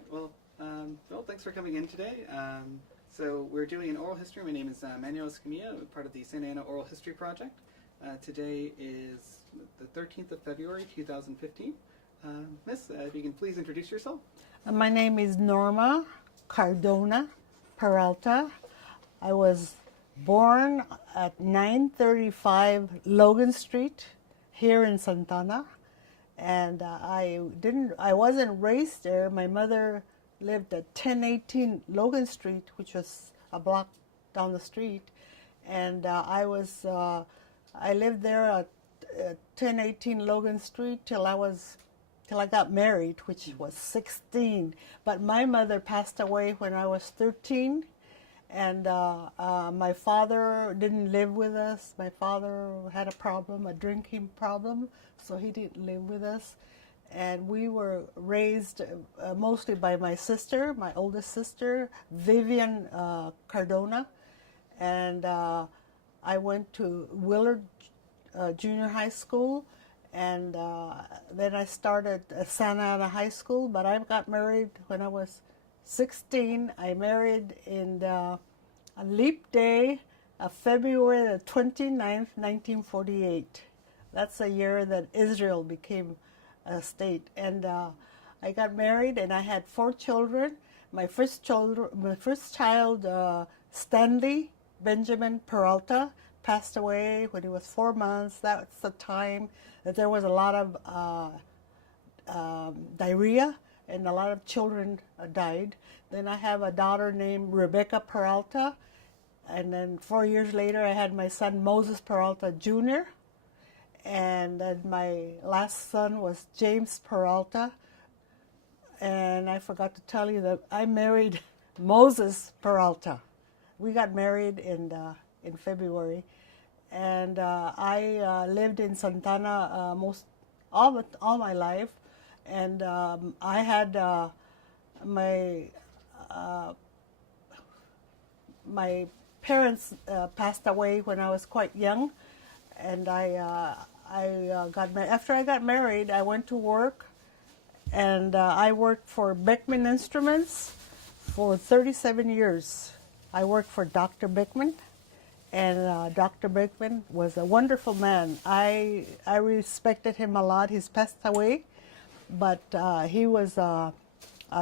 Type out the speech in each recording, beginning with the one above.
right. Well, thanks for coming in today. So we're doing an oral history. My name is Manuel Escamilla, part of the Santa Ana Oral History Project. Today is the 13th of February, 2015. Miss, if you can please introduce yourself. My name is Norma Cardona Peralta. I was born at 935 Logan Street here in Santa Ana, and I wasn't raised there. My mother lived at 1018 Logan Street, which was a block down the street, and I lived there at 1018 Logan Street till I got married, which was 16. But my mother passed away when I was 13, and my father didn't live with us. My father had a drinking problem, so he didn't live with us. And we were raised mostly by my sister, my oldest sister, Vivian Cardona. And I went to Willard Junior High School, and then I started at Santa Ana High School, but I got married when I was 16. I married in a leap day of February the 29th, 1948. That's the year that Israel became a state. And I got married, and I had 4 children. My first child, Stanley Benjamin Peralta, passed away when he was 4 months. That's the time that there was a lot of diarrhea, and a lot of children died. Then I have a daughter named Rebecca Peralta, and then 4 years later I had my son Moses Peralta Jr., and then my last son was James Peralta. And I forgot to tell you that I married Moses Peralta. We got married in February, and I lived in Santa Ana all my life, and I had my parents passed away when I was quite young, and I got married. After I got married, I went to work, and I worked for Beckman Instruments for 37 years. I worked for Dr. Beckman, and Dr. Beckman was a wonderful man. I respected him a lot. He's passed away, but he was a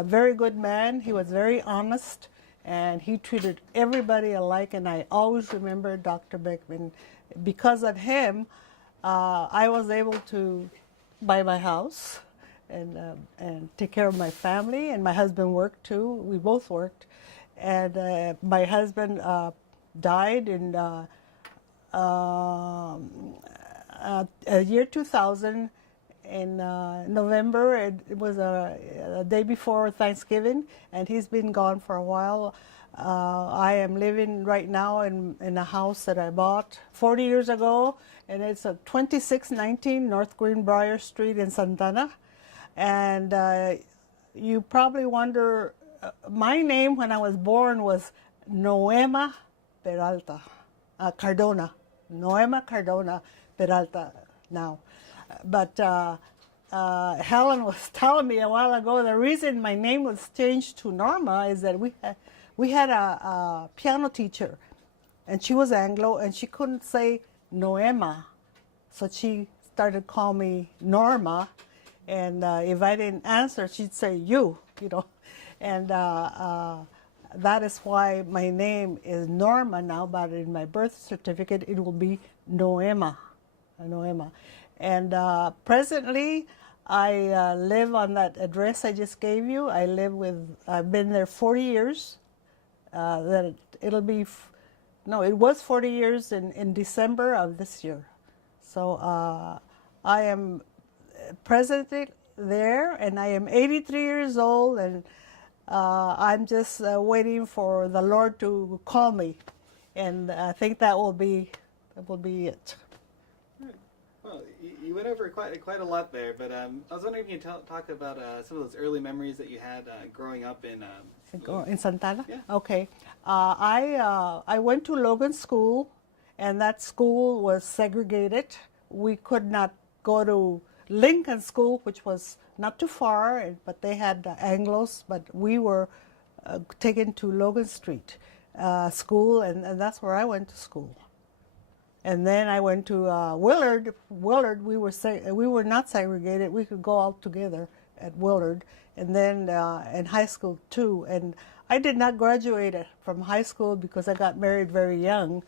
very good man. He was very honest, and he treated everybody alike, and I always remember Dr. Beckman. Because of him, I was able to buy my house and take care of my family, and my husband worked too. We both worked, and my husband died in year 2000 in November. It was a day before Thanksgiving, and he's been gone for a while. I am living right now in a house that I bought 40 years ago, and it's at 2619 North Greenbrier Street in Santa Ana. And you probably wonder, my name when I was born was Norma Peralta, Cardona, Norma Cardona Peralta now. But Helen was telling me a while ago, the reason my name was changed to Norma is that we had a piano teacher, and she was Anglo, and she couldn't say Noema, so she started calling me Norma, and if I didn't answer, she'd say you know, and that is why my name is Norma now, but in my birth certificate it will be Noema, and presently I live on that address I just gave you. I've been there 40 years. It was 40 years in December of this year. So I am presently there, and I am 83 years old, and I'm just waiting for the Lord to call me, and I think that will be it. Well, you went over quite a lot there, but I was wondering if you can talk about some of those early memories that you had growing up in Santa Ana? Yeah. Okay. I went to Logan School, and that school was segregated. We could not go to Lincoln School, which was not too far, but they had Anglos, but we were taken to Logan Street school, and that's where I went to school. And then I went to Willard. Willard, we were not segregated. We could go all together at Willard. And then in high school too. And I did not graduate from high school because I got married very young.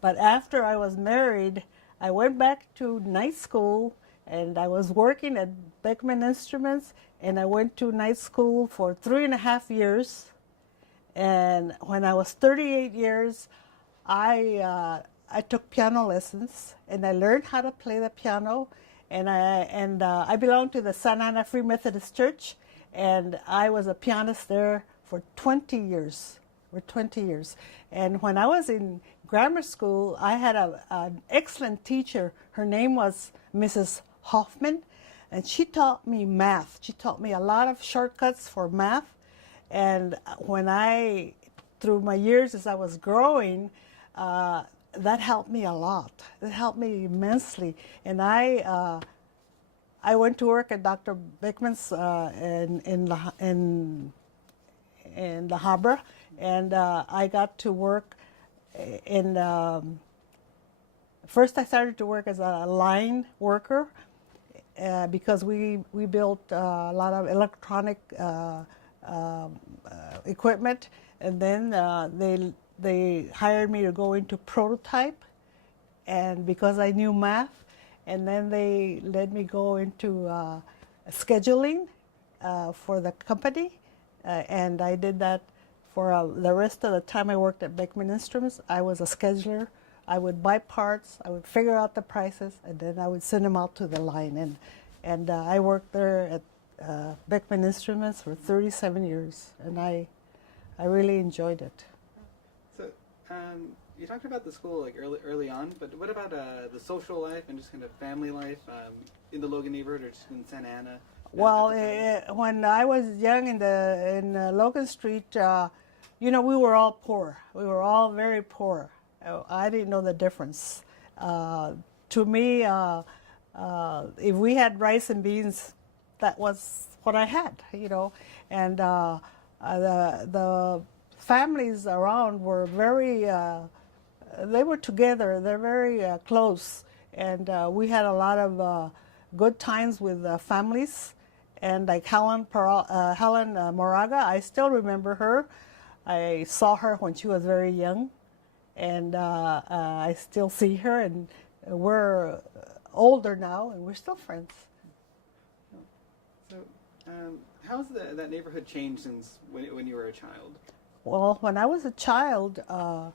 But after I was married, I went back to night school, and I was working at Beckman Instruments, and I went to night school for 3.5 years. And when I was 38 years, I took piano lessons, and I learned how to play the piano. And I belonged to the Santa Ana Free Methodist Church, and I was a pianist there for 20 years. And when I was in grammar school, I had an excellent teacher. Her name was Mrs. Hoffman, and she taught me math. She taught me a lot of shortcuts for math. And through my years as I was growing, that helped me a lot. It helped me immensely. And I went to work at Dr. Beckman's in La Habra, and I got to work first I started to work as a line worker because we built a lot of electronic equipment, and then they hired me to go into prototype, and because I knew math, and then they let me go into scheduling for the company, and I did that for the rest of the time I worked at Beckman Instruments. I was a scheduler. I would buy parts, I would figure out the prices, and then I would send them out to the line. And I worked there at Beckman Instruments for 37 years, and I really enjoyed it. So you talked about the school like early on, but what about the social life and just kind of family life in the Logan neighborhood or just in Santa Ana? Well, when I was young in Logan Street, we were all poor. We were all very poor. I didn't know the difference. To me, if we had rice and beans, that was what I had, And the families around were they were together. They're very close, and we had a lot of good times with families. And like Helen Moraga, I still remember her. I saw her when she was very young, and I still see her, and we're older now, and we're still friends. So, how's that neighborhood changed since when you were a child? Well, when I was a child, I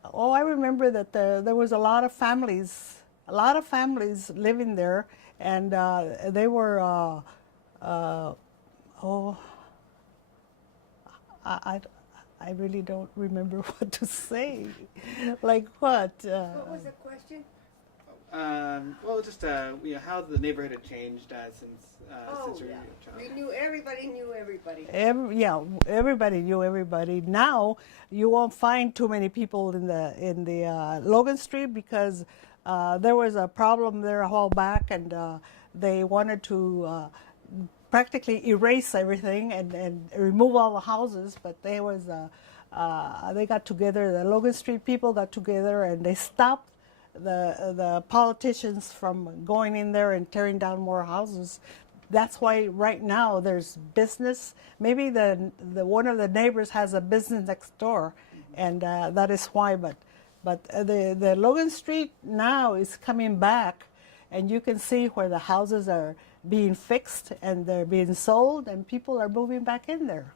remember that there was a lot of families living there, and they were, I really don't remember what to say. Like what? What was the question? Well, just how the neighborhood had changed since you were a child. We knew everybody knew everybody. Everybody knew everybody. Now you won't find too many people in the Logan Street because there was a problem there a while back, and they wanted to practically erase everything and remove all the houses. But they got together. The Logan Street people got together, and they stopped the politicians from going in there and tearing down more houses. That's why right now there's business. Maybe the one of the neighbors has a business next door, and that is why. But the Logan Street now is coming back, and you can see where the houses are being fixed and they're being sold, and people are moving back in there.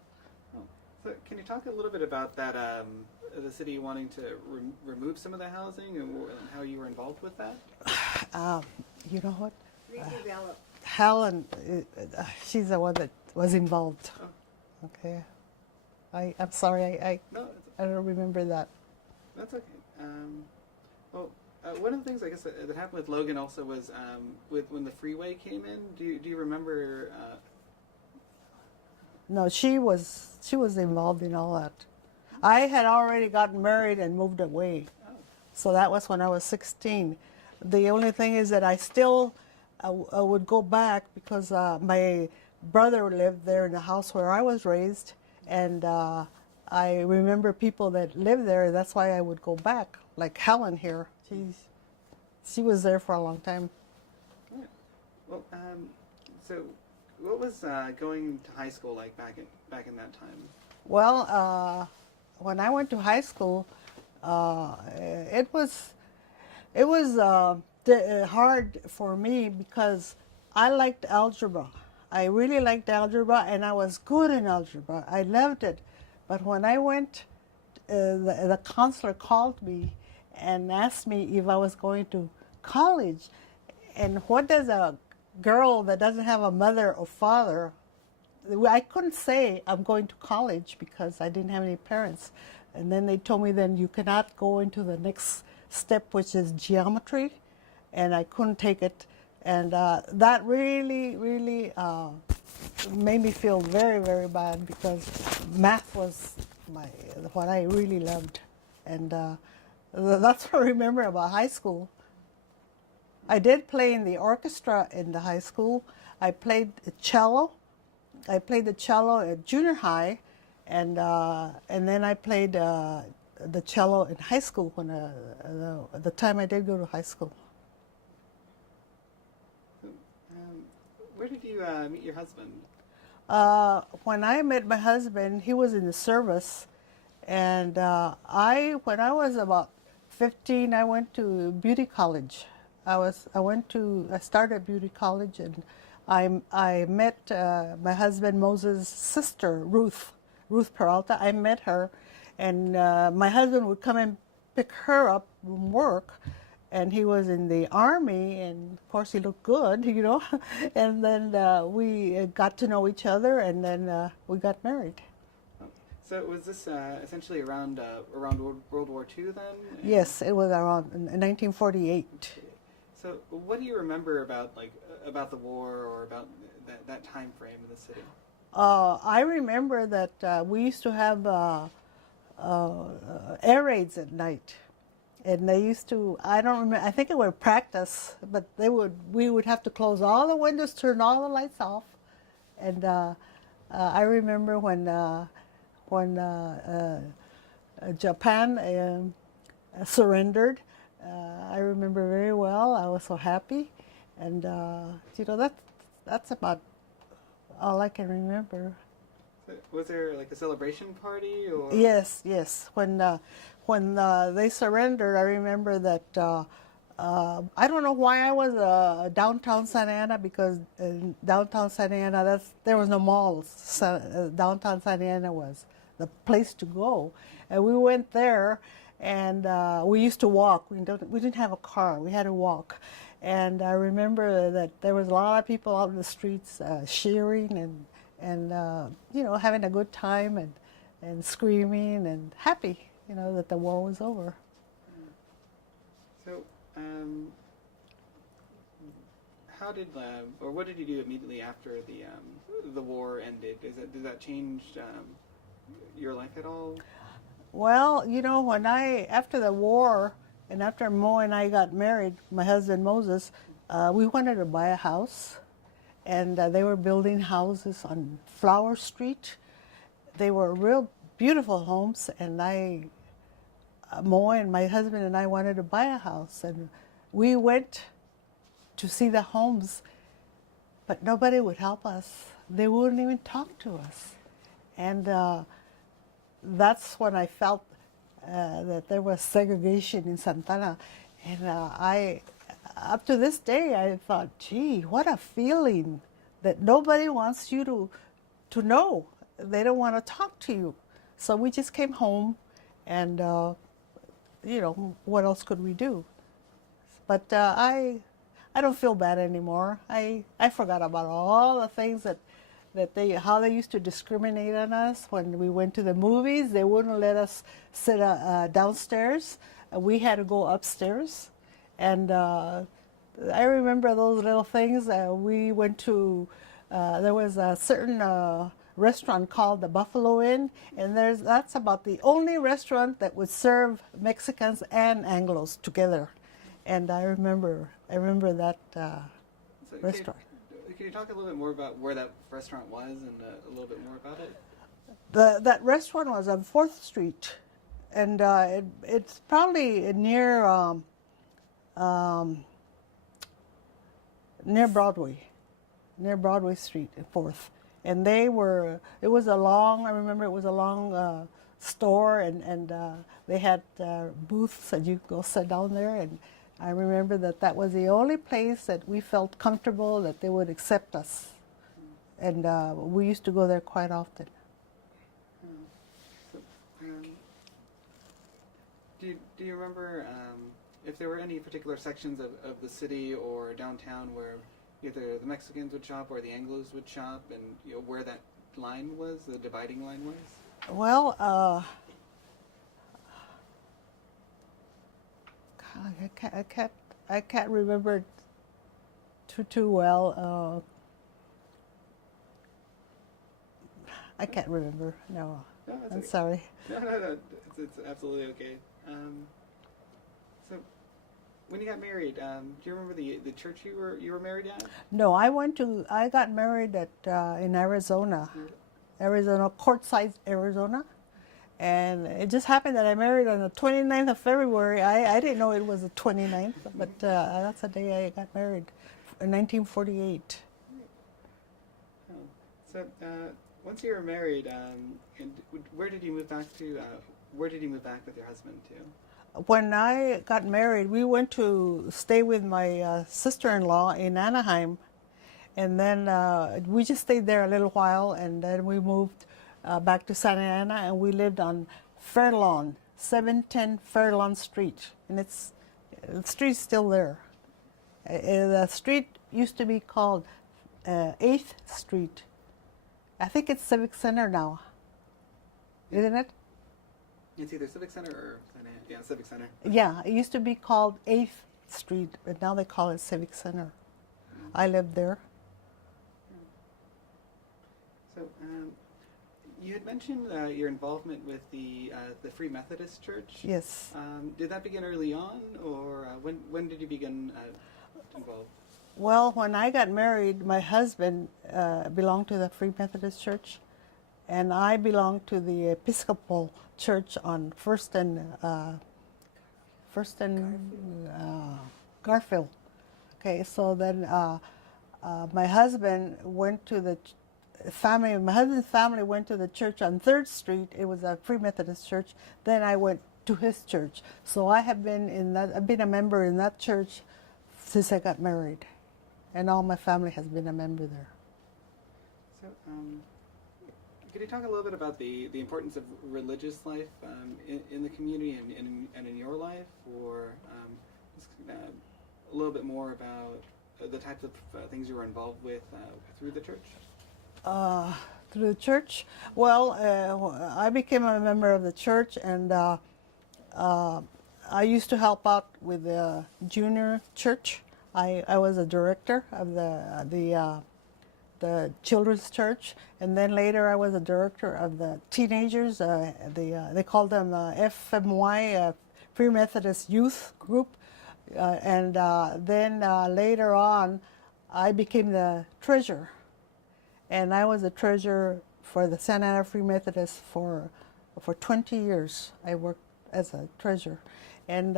Oh. So can you talk a little bit about that? The city wanting to remove some of the housing and how you were involved with that? You know what? Redevelop. Helen, she's the one that was involved. Oh. Okay. I'm sorry, I don't remember that. That's okay. One of the things I guess that happened with Logan also was when the freeway came in. Do you remember? No, she was involved in all that. I had already gotten married and moved away, so that was when I was 16. The only thing is that I still I would go back because my brother lived there in the house where I was raised, and I remember people that lived there. That's why I would go back. Like Helen here, she was there for a long time. Yeah. Well, so what was going to high school like back in that time? Well, when I went to high school, it was hard for me because I liked algebra. I really liked algebra, and I was good in algebra. I loved it. But when I went, the counselor called me and asked me if I was going to college. And what does a girl that doesn't have a mother or father, I couldn't say I'm going to college because I didn't have any parents. And then they told me then you cannot go into the next step, which is geometry, and I couldn't take it. And that really, really made me feel very, very bad because math was what I really loved. And that's what I remember about high school. I did play in the orchestra in the high school. I played cello. I played the cello at junior high, and then I played the cello in high school when the time I did go to high school. Where did you meet your husband? When I met my husband, he was in the service, and when I was about 15, I went to beauty college. I started beauty college, and I met my husband Moses' sister, Ruth Peralta. I met her, and my husband would come and pick her up from work, and he was in the army, and of course he looked good, you know. And then we got to know each other, and then we got married. So was this essentially around World War II then? Yes, it was around in 1948. So what do you remember about the war or about that time frame in the city? I remember that we used to have air raids at night, and they used to. I don't remember. I think it was practice, but we would have to close all the windows, turn all the lights off, and I remember when Japan surrendered. I remember very well. I was so happy, and that's about all I can remember. Was there like a celebration party or? Yes. When they surrendered, I remember that. I don't know why I was downtown Santa Ana, because in downtown Santa Ana there was no malls. Downtown Santa Ana was the place to go, and we went there. And we used to walk. We didn't have a car. We had to walk. And I remember that there was a lot of people out in the streets cheering and having a good time and screaming and happy, that the war was over. So, how did or what did you do immediately after the war ended? Did that change your life at all? Well, after the war and after Mo and I got married, my husband Moses, we wanted to buy a house, and they were building houses on Flower Street. They were real beautiful homes, and Mo and my husband and I wanted to buy a house, and we went to see the homes, but nobody would help us. They wouldn't even talk to us, and that's when I felt that there was segregation in Santana. And up to this day, I thought, gee, what a feeling that nobody wants you to know. They don't want to talk to you. So we just came home, and, what else could we do? But I don't feel bad anymore. I forgot about all the things how they used to discriminate on us when we went to the movies. They wouldn't let us sit downstairs. We had to go upstairs. And I remember those little things. We went to, there was a certain restaurant called the Buffalo Inn, and that's about the only restaurant that would serve Mexicans and Anglos together. And I remember that. So restaurant. Can you talk a little bit more about where that restaurant was and a little bit more about it? That restaurant was on 4th Street, and it's probably near Broadway, near Broadway Street at 4th. And it was a long, I remember it was a long store, and they had booths, and you go sit down there. And I remember that was the only place that we felt comfortable that they would accept us. And we used to go there quite often. So, do you remember if there were any particular sections of the city or downtown where either the Mexicans would shop or the Anglos would shop, and where that line was, the dividing line was? Well, I can't remember it too well. I can't remember. No, No, that's I'm okay. sorry. No. It's absolutely okay. So, when you got married, do you remember the church you were married at? No, I got married in Arizona, Quartzsite, Arizona. And it just happened that I married on the 29th of February. I didn't know it was the 29th, but that's the day I got married, in 1948. Oh. So, once you were married, and where did you move back to? Where did you move back with your husband to? When I got married, we went to stay with my sister-in-law in Anaheim, and then we just stayed there a little while, and then we moved back to Santa Ana, and we lived on Fairlawn, 710 Fairlawn Street, and the street's still there. The street used to be called 8th Street. I think it's Civic Center now, isn't it? It's either Civic Center or Civic Center. Yeah, it used to be called 8th Street, but now they call it Civic Center. I lived there. So, you had mentioned your involvement with the Free Methodist Church. Yes. Did that begin early on, or when did you begin involved? Well, when I got married, my husband belonged to the Free Methodist Church, and I belonged to the Episcopal Church on First and Garfield. Okay, so then my husband went to the family. My husband's family went to the church on 3rd Street. It was a Free Methodist church. Then I went to his church. So I've been a member in that church since I got married, and all my family has been a member there. So, could you talk a little bit about the importance of religious life in the community and in your life, or a little bit more about the types of things you were involved with through the church? Through the church? Well, I became a member of the church, and I used to help out with the junior church. I was a director of the children's church, and then later I was a director of the teenagers. They called them FMY, Free Methodist Youth Group, and then later on I became the treasurer, and I was the treasurer for the Santa Ana Free Methodist for 20 years. I worked as a treasurer, and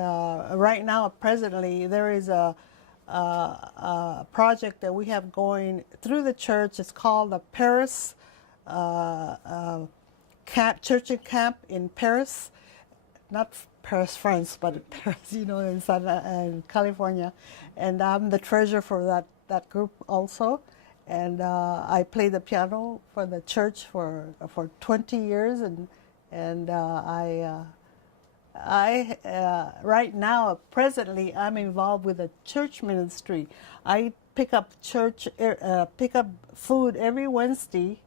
right now, presently, there is a project that we have going through the church. It's called the Paris Church and Camp in Paris, not Paris, France, but Paris, in California. And I'm the treasurer for that group also. And I play the piano for the church for 20 years, and I right now, presently, I'm involved with a church ministry. I pick up food every Wednesday,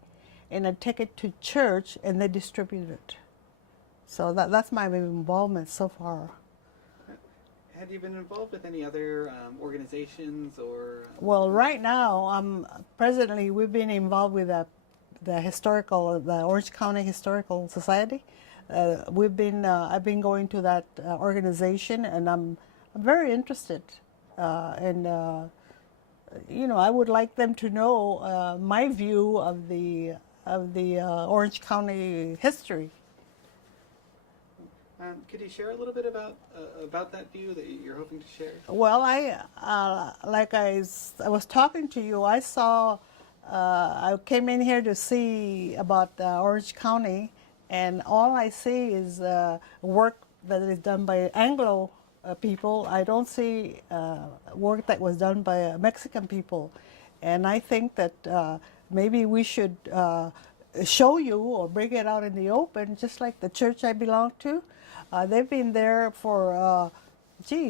and I take it to church, and they distribute it. So that's my involvement so far. Had you been involved with any other organizations or? Well, right now, presently we've been involved with the Orange County Historical Society. I've been going to that organization, and I'm very interested in I would like them to know my view of the Orange County history. Could you share a little bit about that view that you're hoping to share? Well, like I was talking to you, I saw, I came in here to see about Orange County, and all I see is work that is done by Anglo people. I don't see work that was done by Mexican people. And I think that maybe we should show you or bring it out in the open, just like the church I belong to. They've been there for,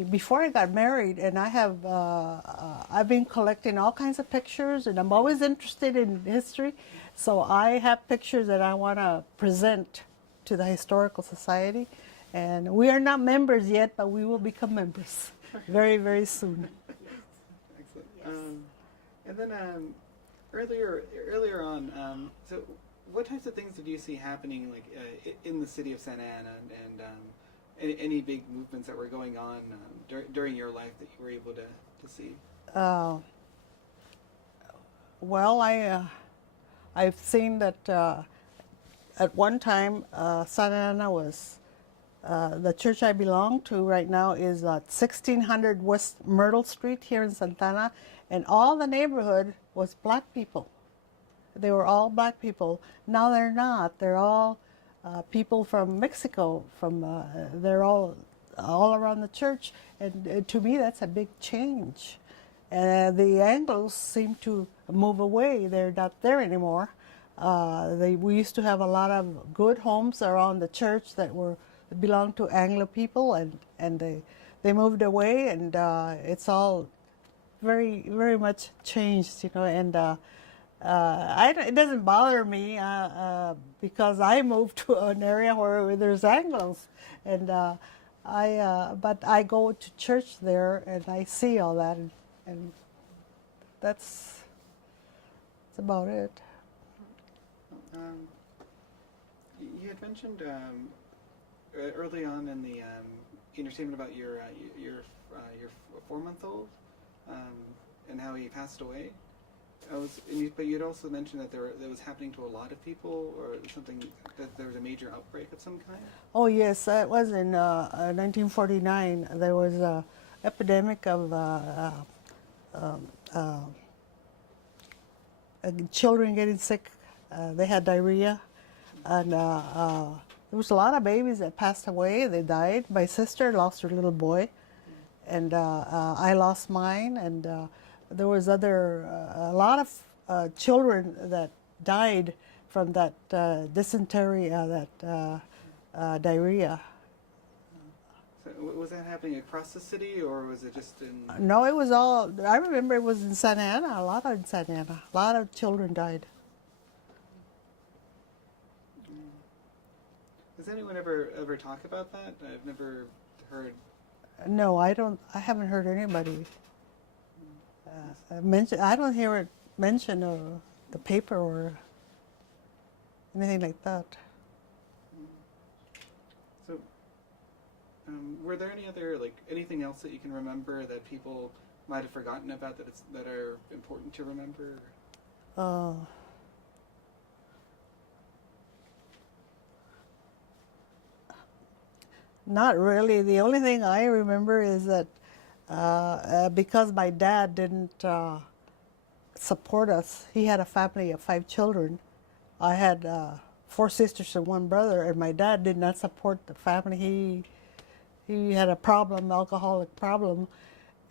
before I got married, and I've been collecting all kinds of pictures, and I'm always interested in history. So I have pictures that I want to present to the Historical Society. And we are not members yet, but we will become members very, very soon. Excellent. And then earlier on, so what types of things did you see happening, like in the city of Santa Ana, and any big movements that were going on during your life that you were able to see? Well, I've seen that at one time Santa Ana was. The church I belong to right now is 1600 West Myrtle Street here in Santana, and all the neighborhood was black people. They were all black people. Now they're not. They're all people from Mexico. They're all around the church, and to me that's a big change. The Anglos seem to move away. They're not there anymore. We used to have a lot of good homes around the church that belonged to Anglo people, and they moved away, and it's all very, very much changed, and it doesn't bother me because I moved to an area where there's Anglos, and but I go to church there and I see all that, and that's about it. You had mentioned early on in your statement about your 4-month-old and how he passed away. But you'd also mentioned that that was happening to a lot of people, or something, that there was a major outbreak of some kind. Oh yes, it was in 1949. There was an epidemic of children getting sick. They had diarrhea, and there was a lot of babies that passed away. They died. My sister lost her little boy, and I lost mine. And there was a lot of children that died from that dysentery, that diarrhea. So was that happening across the city, or was it just in? No, it was all. I remember it was in Santa Ana. A lot of children died. Does anyone ever talk about that? I've never heard. No, I don't. I haven't heard anybody mention. I don't hear it mentioned or the paper or anything like that. So, were there anything else that you can remember that people might have forgotten about that are important to remember? Not really. The only thing I remember is that because my dad didn't support us, he had a family of 5 children. I had 4 sisters and 1 brother, and my dad did not support the family. He had a problem, alcoholic problem,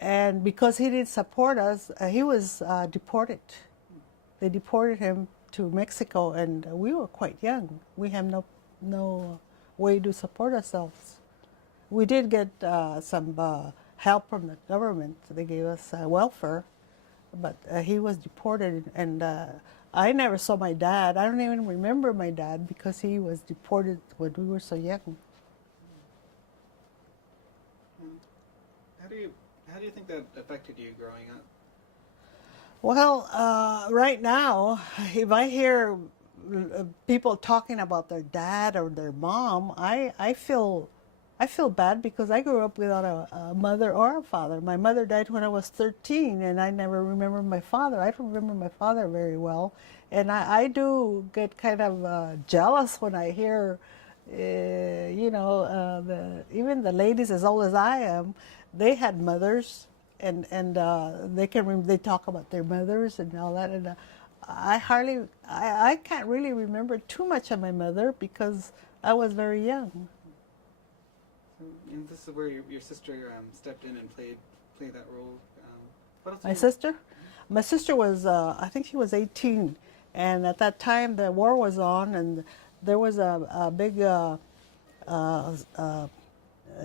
and because he didn't support us, he was deported. They deported him to Mexico, and we were quite young. We have no way to support ourselves. We did get some help from the government. They gave us welfare, but he was deported, and I never saw my dad. I don't even remember my dad because he was deported when we were so young. How do you think that affected you growing up? Well, right now, if I hear people talking about their dad or their mom, I feel I feel bad because I grew up without a mother or a father. My mother died when I was 13, and I never remember my father. I don't remember my father very well. And I do get kind of jealous when I hear, even the ladies as old as I am, they had mothers, and they talk about their mothers and all that. And I can't really remember too much of my mother because I was very young. And this is where your sister stepped in and played that role. What else? My sister? My sister was, I think she was 18. And at that time, the war was on, and there was a big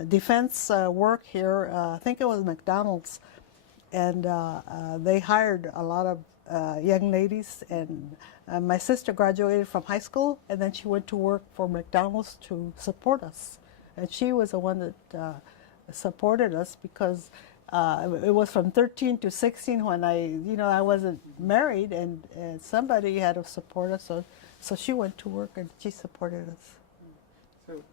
defense work here. I think it was McDonald's. And they hired a lot of young ladies. And my sister graduated from high school, and then she went to work for McDonald's to support us. And she was the one that supported us because it was from 13 to 16 when I wasn't married, and somebody had to support us. So she went to work and she supported us. So,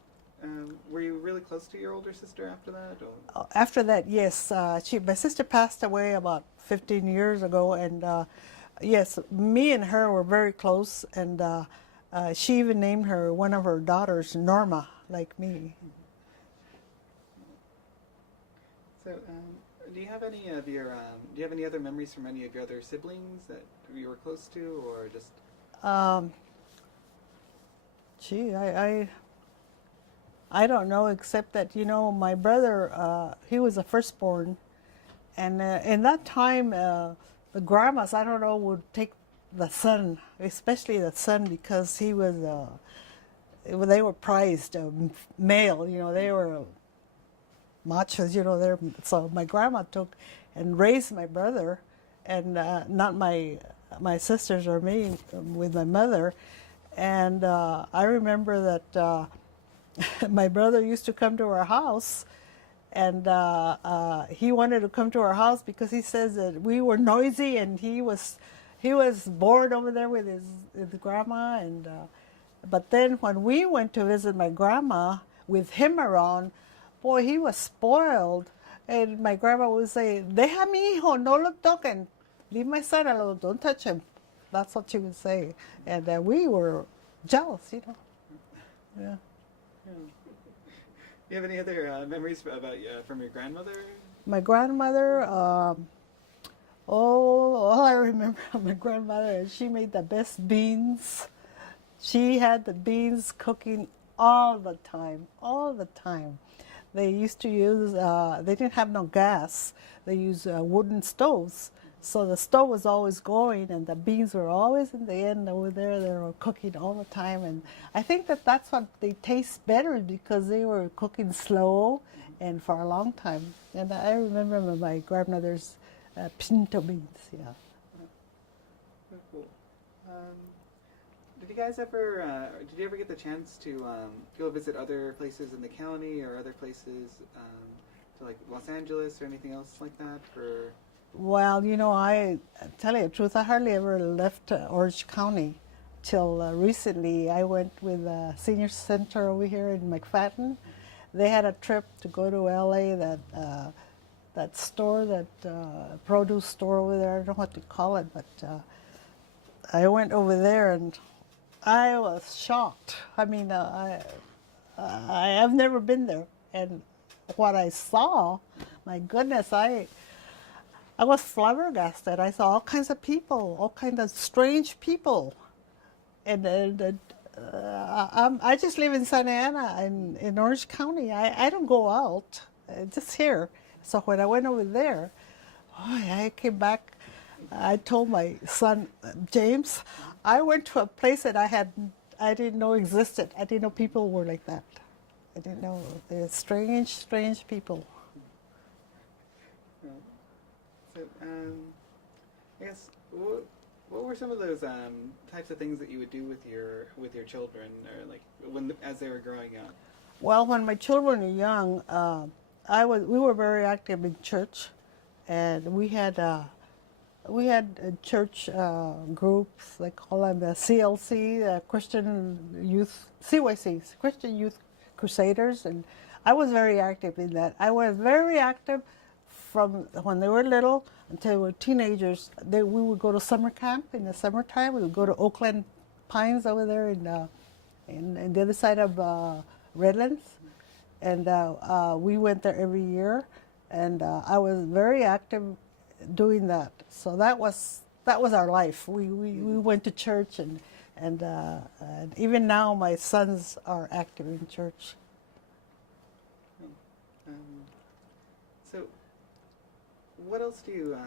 were you really close to your older sister after that? Or? After that, yes. My sister passed away about 15 years ago, and yes, me and her were very close, and she even named one of her daughters Norma, like me. So, do you have any of your do you have any other memories from any of your other siblings that you were close to, or just? I don't know, except that my brother, he was a firstborn, and in that time the grandmas, I don't know, would take the son, especially the son, because he was they were prized male. They were machos. So my grandma took and raised my brother, and not my sisters or me with my mother. And I remember that my brother used to come to our house, and he wanted to come to our house because he says that we were noisy, and he was bored over there with his grandma. And but then when we went to visit my grandma with him around, boy, he was spoiled. And my grandma would say, "Deja mi hijo, no lo toquen. Leave my son alone, don't touch him." That's what she would say. And we were jealous, Yeah. Do you have any other memories about from your grandmother? My grandmother, all I remember of my grandmother is she made the best beans. She had the beans cooking all the time, all the time. They used to use, they didn't have no gas. They used wooden stoves. So the stove was always going, and the beans were always in the end over there. They were cooking all the time. And I think that's what they taste better, because they were cooking slow and for a long time. And I remember my grandmother's pinto beans, yeah. Very cool. Did you ever get the chance to go visit other places in the county, or other places to like Los Angeles or anything else like that? Well, I tell you the truth, I hardly ever left Orange County till recently. I went with a senior center over here in McFadden. They had a trip to go to LA, that store, that produce store over there. I don't know what to call it, but I went over there and I was shocked. I mean, I have never been there, and what I saw, my goodness, I was flabbergasted. I saw all kinds of people, all kinds of strange people, and I just live in Santa Ana in Orange County. I don't go out, just here. So when I went over there, I came back. I told my son James, I went to a place that I didn't know existed. I didn't know people were like that. I didn't know. They're strange, strange people. So, I guess what were some of those types of things that you would do with your children, or like as they were growing up? Well, when my children were young, we were very active in church, and we had church groups. They call them the CLC, Christian Youth, CYCs, Christian Youth Crusaders, and I was very active in that. I was very active from when they were little until they were teenagers. We would go to summer camp in the summertime. We would go to Oakland Pines over there in the other side of Redlands, and we went there every year. And I was very active doing that. So that was our life. We went to church, and even now my sons are active in church. So, what else do you?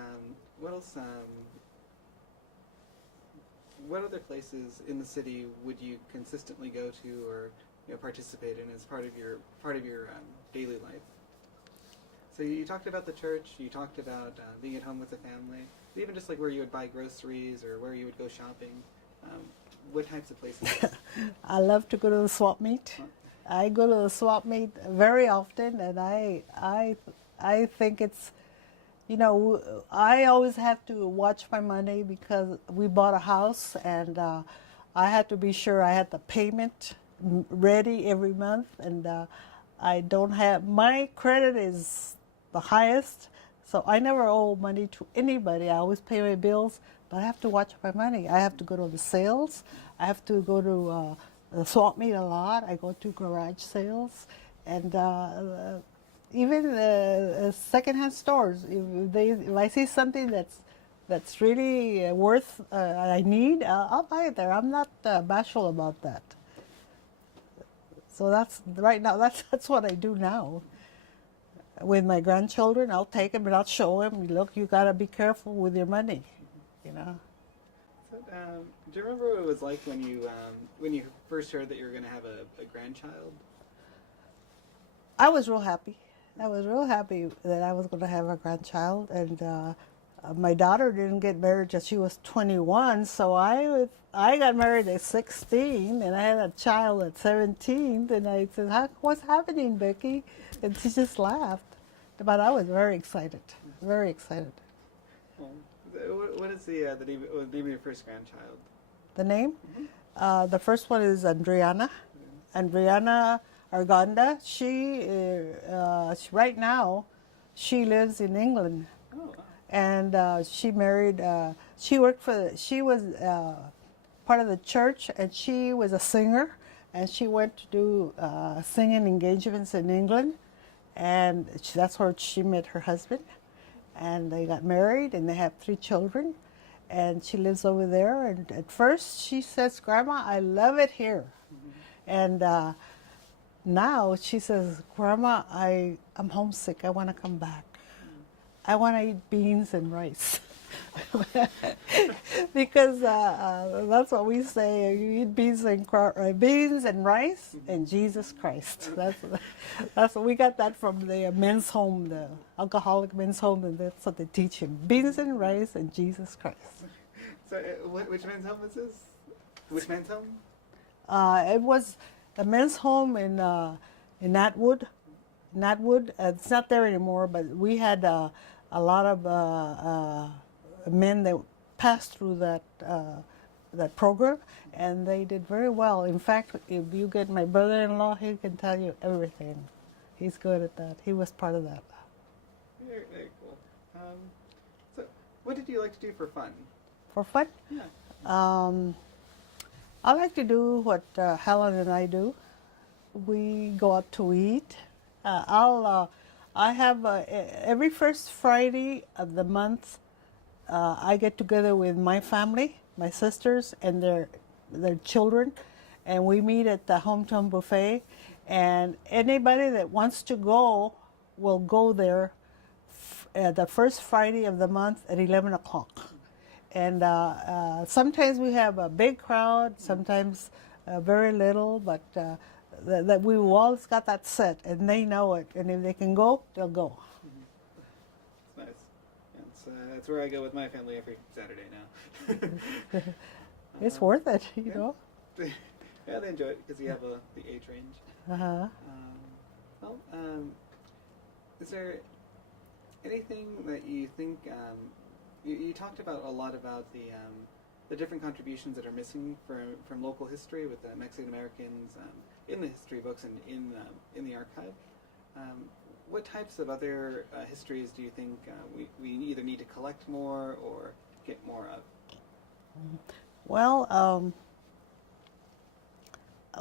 What other places in the city would you consistently go to or participate in as part of your daily life? So you talked about the church. You talked about being at home with the family. Even just like where you would buy groceries or where you would go shopping. What types of places? I love to go to the swap meet. I go to the swap meet very often, and I think it's, I always have to watch my money because we bought a house, and I had to be sure I had the payment ready every month, and I don't have, my credit is the highest, so I never owe money to anybody. I always pay my bills, but I have to watch my money. I have to go to the sales. I have to go to the swap meet a lot. I go to garage sales, and even secondhand stores. If I see something that's really worth I need, I'll buy it there. I'm not bashful about that. So that's right now. That's what I do now. With my grandchildren, I'll take them and I'll show them. Look, you gotta be careful with your money, So, do you remember what it was like when you first heard that you were going to have a grandchild? I was real happy. I was real happy that I was going to have a grandchild, and my daughter didn't get married till she was 21, so I got married at 16, and I had a child at 17, and I said, what's happening, Becky? And she just laughed. But I was very excited, very excited. Well, what is the name of your first grandchild? The name? Mm-hmm. The first one is Andriana. Andriana Arganda. She right now, she lives in England. Oh, wow. And she married, she was part of the church, and she was a singer, and she went to do singing engagements in England, and that's where she met her husband, and they got married, and they have 3 children, and she lives over there. And at first she says, Grandma, I love it here. Mm-hmm. And now she says, Grandma, I'm homesick. I want to come back. I want to eat beans and rice. Because that's what we say. You eat beans and rice and Jesus Christ. That's we got that from the men's home, the alcoholic men's home, and that's what they teach him: beans and rice and Jesus Christ. So, which men's home is this? Which men's home? It was the men's home in Atwood. It's not there anymore, but we had a lot of men that passed through that program, and they did very well. In fact, if you get my brother-in-law, he can tell you everything. He's good at that. He was part of that. Very, very cool. So, what did you like to do for fun? For fun? Yeah. I like to do what Helen and I do. We go out to eat. I have every first Friday of the month. I get together with my family, my sisters, and their children, and we meet at the hometown buffet. And anybody that wants to go will go there the first Friday of the month at 11 o'clock. And sometimes we have a big crowd, sometimes very little, but that we've always got that set, and they know it. And if they can go, they'll go. It's nice. That's where I go with my family every Saturday now. It's worth it, you know. Yeah, they enjoy it because you have the age range. Uh-huh. Is there anything that you think you talked about a lot about the different contributions that are missing from local history with the Mexican Americans in the history books and in the archive? What types of other histories do you think we either need to collect more or get more of? Well,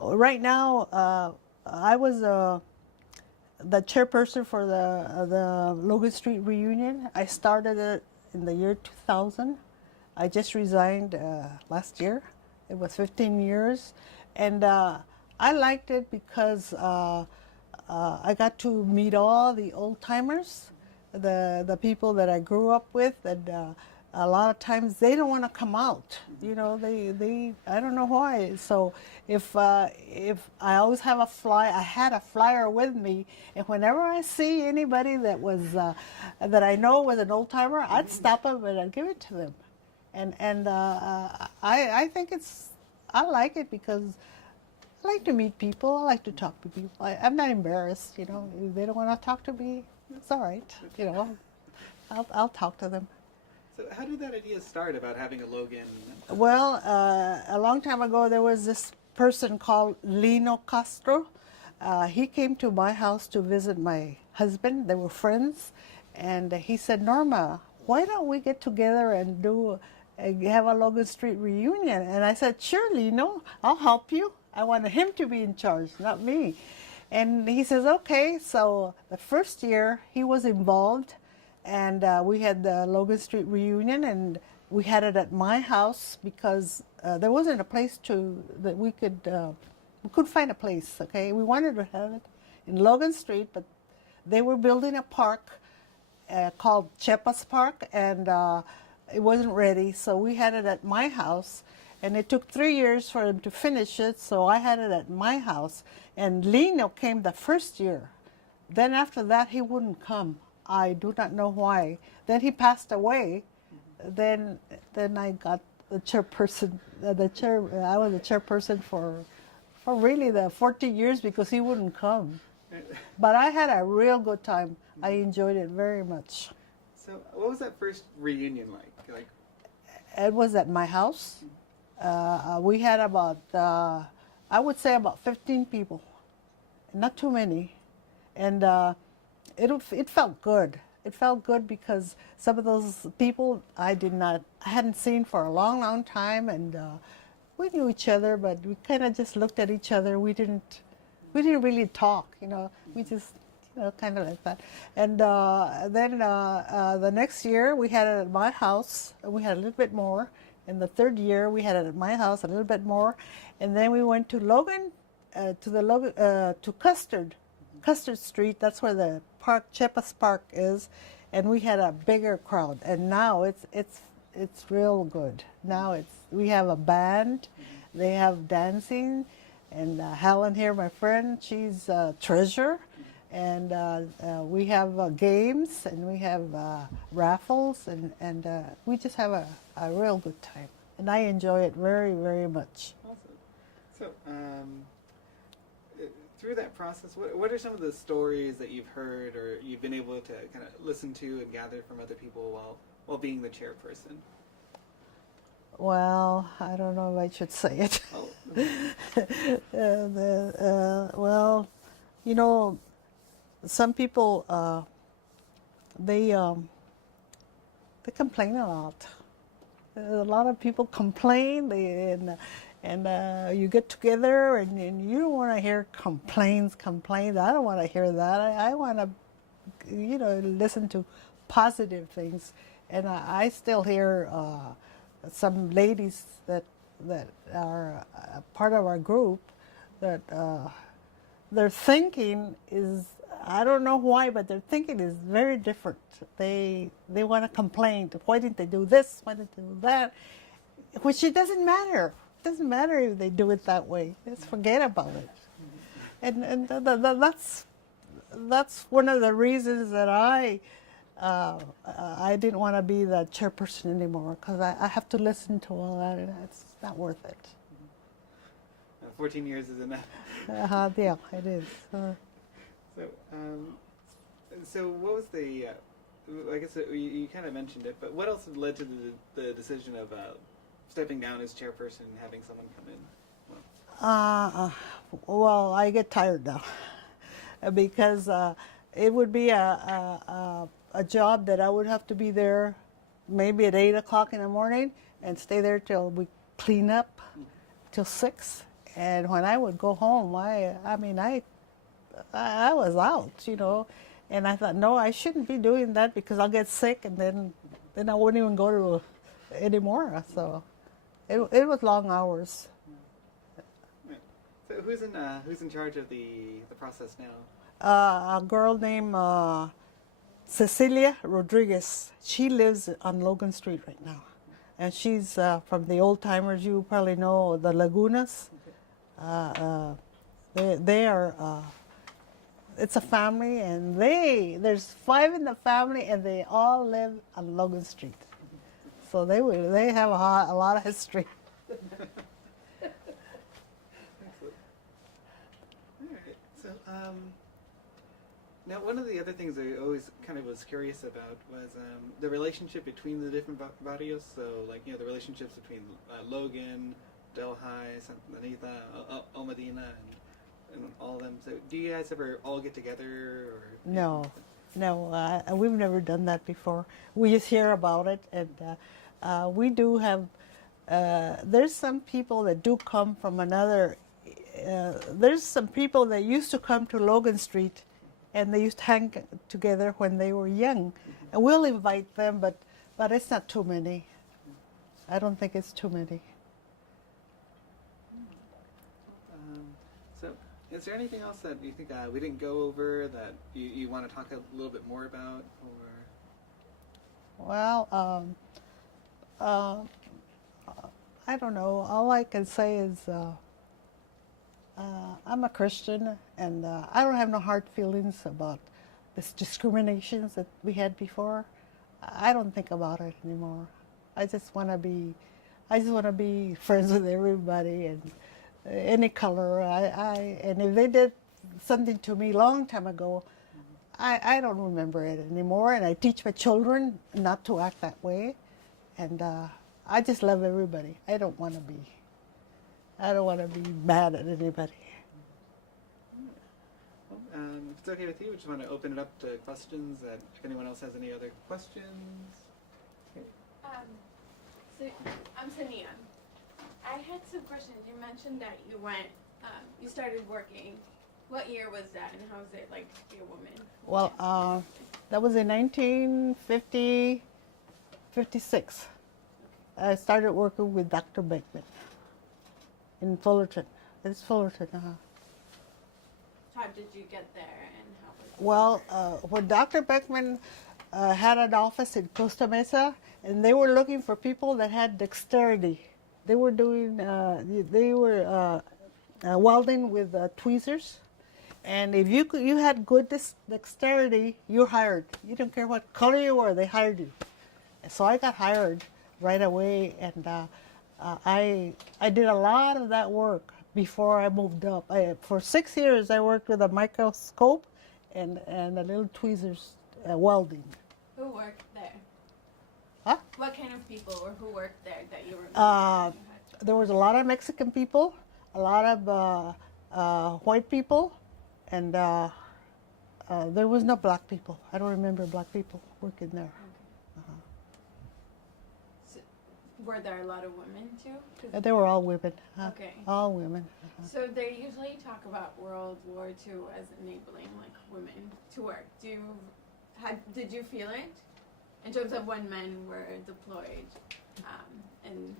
right now, I was the chairperson for the Logan Street reunion. I started it in the year 2000. I just resigned last year. It was 15 years, and I liked it because I got to meet all the old timers, the people that I grew up with, and a lot of times they don't want to come out. You know, they I don't know why. So if I always have I had a flyer with me, and whenever I see anybody that was that I know was an old timer, I'd stop them and I'd give it to them. And I think I like it because I like to meet people. I like to talk to people. I'm not embarrassed, you know. If they don't want to talk to me, it's all right. You know, I'll talk to them. So how did that idea start about having a Logan? Well, a long time ago, there was this person called Lino Castro. He came to my house to visit my husband. They were friends. And he said, Norma, why don't we get together and have a Logan Street reunion? And I said, sure, Lino, I'll help you. I wanted him to be in charge, not me. And he says, okay. So the first year he was involved, and we had the Logan Street reunion, and we had it at my house because there wasn't a place that we couldn't find a place. Okay, we wanted to have it in Logan Street, but they were building a park called Chepas Park, and it wasn't ready, so we had it at my house. And it took 3 years for him to finish it, so I had it at my house. And Lino came the first year. Then after that, he wouldn't come. I do not know why. Then he passed away. Then I got the chairperson. I was the chairperson for really the 14 years because he wouldn't come. But I had a real good time. I enjoyed it very much. So what was that first reunion like? It was at my house. We had about, I would say about 15 people, not too many. And it felt good. It felt good because some of those people I hadn't seen for a long, long time, and we knew each other, but we kind of just looked at each other. We didn't really talk, you know. We just, you know, kind of like that. And then the next year we had it at my house. We had a little bit more. In the third year, we had it at my house a little bit more, and then we went to to Custard Street. That's where the park, Chepas Park, is, and we had a bigger crowd. And now it's real good. Now we have a band, they have dancing, and Helen here, my friend, she's a treasurer. And we have games, and we have raffles, and we just have a real good time. And I enjoy it very, very much. Awesome. So through that process, what are some of the stories that you've heard or you've been able to kind of listen to and gather from other people while being the chairperson? Well, I don't know if I should say it. Oh. Well, you know, some people they complain a lot. A lot of people complain, and you get together and you don't want to hear complaints. I don't want to hear that. I want to, you know, listen to positive things. And I still hear some ladies that are part of our group that their thinking is, I don't know why, but their thinking is very different. They want to complain. Why didn't they do this? Why didn't they do that? Which it doesn't matter. It doesn't matter if they do it that way. Let's forget about it. And that's one of the reasons that I didn't want to be the chairperson anymore, because I have to listen to all that, and it's not worth it. 14 years is enough. Yeah, it is. So what was the? I guess you kind of mentioned it, but what else led to the decision of stepping down as chairperson and having someone come in? Well, I get tired now. because it would be a job that I would have to be there maybe at 8 o'clock in the morning and stay there till we clean up till 6. And when I would go home, I was out, you know. And I thought, no, I shouldn't be doing that because I'll get sick and then I wouldn't even go to anymore. So it was long hours. Right. So who's in charge of the process now? A girl named Cecilia Rodriguez. She lives on Logan Street right now. And she's from the old timers. You probably know the Lagunas. They are, it's a family, and there's 5 in the family, and they all live on Logan Street. So they have a lot of history. Excellent. All right. So now one of the other things I always kind of was curious about was the relationship between the different barrios. So like, you know, the relationships between Logan, Delhi, Santa Anita, El Medina, and all of them. So do you guys ever all get together? Or No, we've never done that before. We just hear about it, and we do have. There's some people that do come from another. There's some people that used to come to Logan Street, and they used to hang together when they were young, and we'll invite them, but it's not too many. I don't think it's too many. So is there anything else that you think we didn't go over that you want to talk a little bit more about? Or Well, I don't know. All I can say is I'm a Christian, and I don't have no hard feelings about this discriminations that we had before. I don't think about it anymore. I just want to be friends with everybody and any color. And if they did something to me long time ago, I don't remember it anymore. And I teach my children not to act that way. And I just love everybody. I don't want to be mad at anybody. Well, if it's okay with you, we just want to open it up to questions. If anyone else has any other questions. Okay. So I'm Sania. I had some questions. You mentioned that you started working. What year was that, and how was it like to be a woman? Well, that was in 1956. I started working with Dr. Beckman in Fullerton. It's Fullerton. How did you get there, and how was it? Well, when Dr. Beckman had an office in Costa Mesa, and they were looking for people that had dexterity. They were doing, welding with tweezers, and if you had good dexterity, you're hired. You don't care what color you were, they hired you. So I got hired right away, and I did a lot of that work before I moved up. For 6 years, I worked with a microscope and a little tweezers welding. Who worked there? Huh? What kind of people or who worked there that you were? There was a lot of Mexican people, a lot of white people, and there was no black people. I don't remember black people working there. So, were there a lot of women too? They were all women. Okay. All women. So they usually talk about World War II as enabling like women to work. Did you feel it in terms of when men were deployed and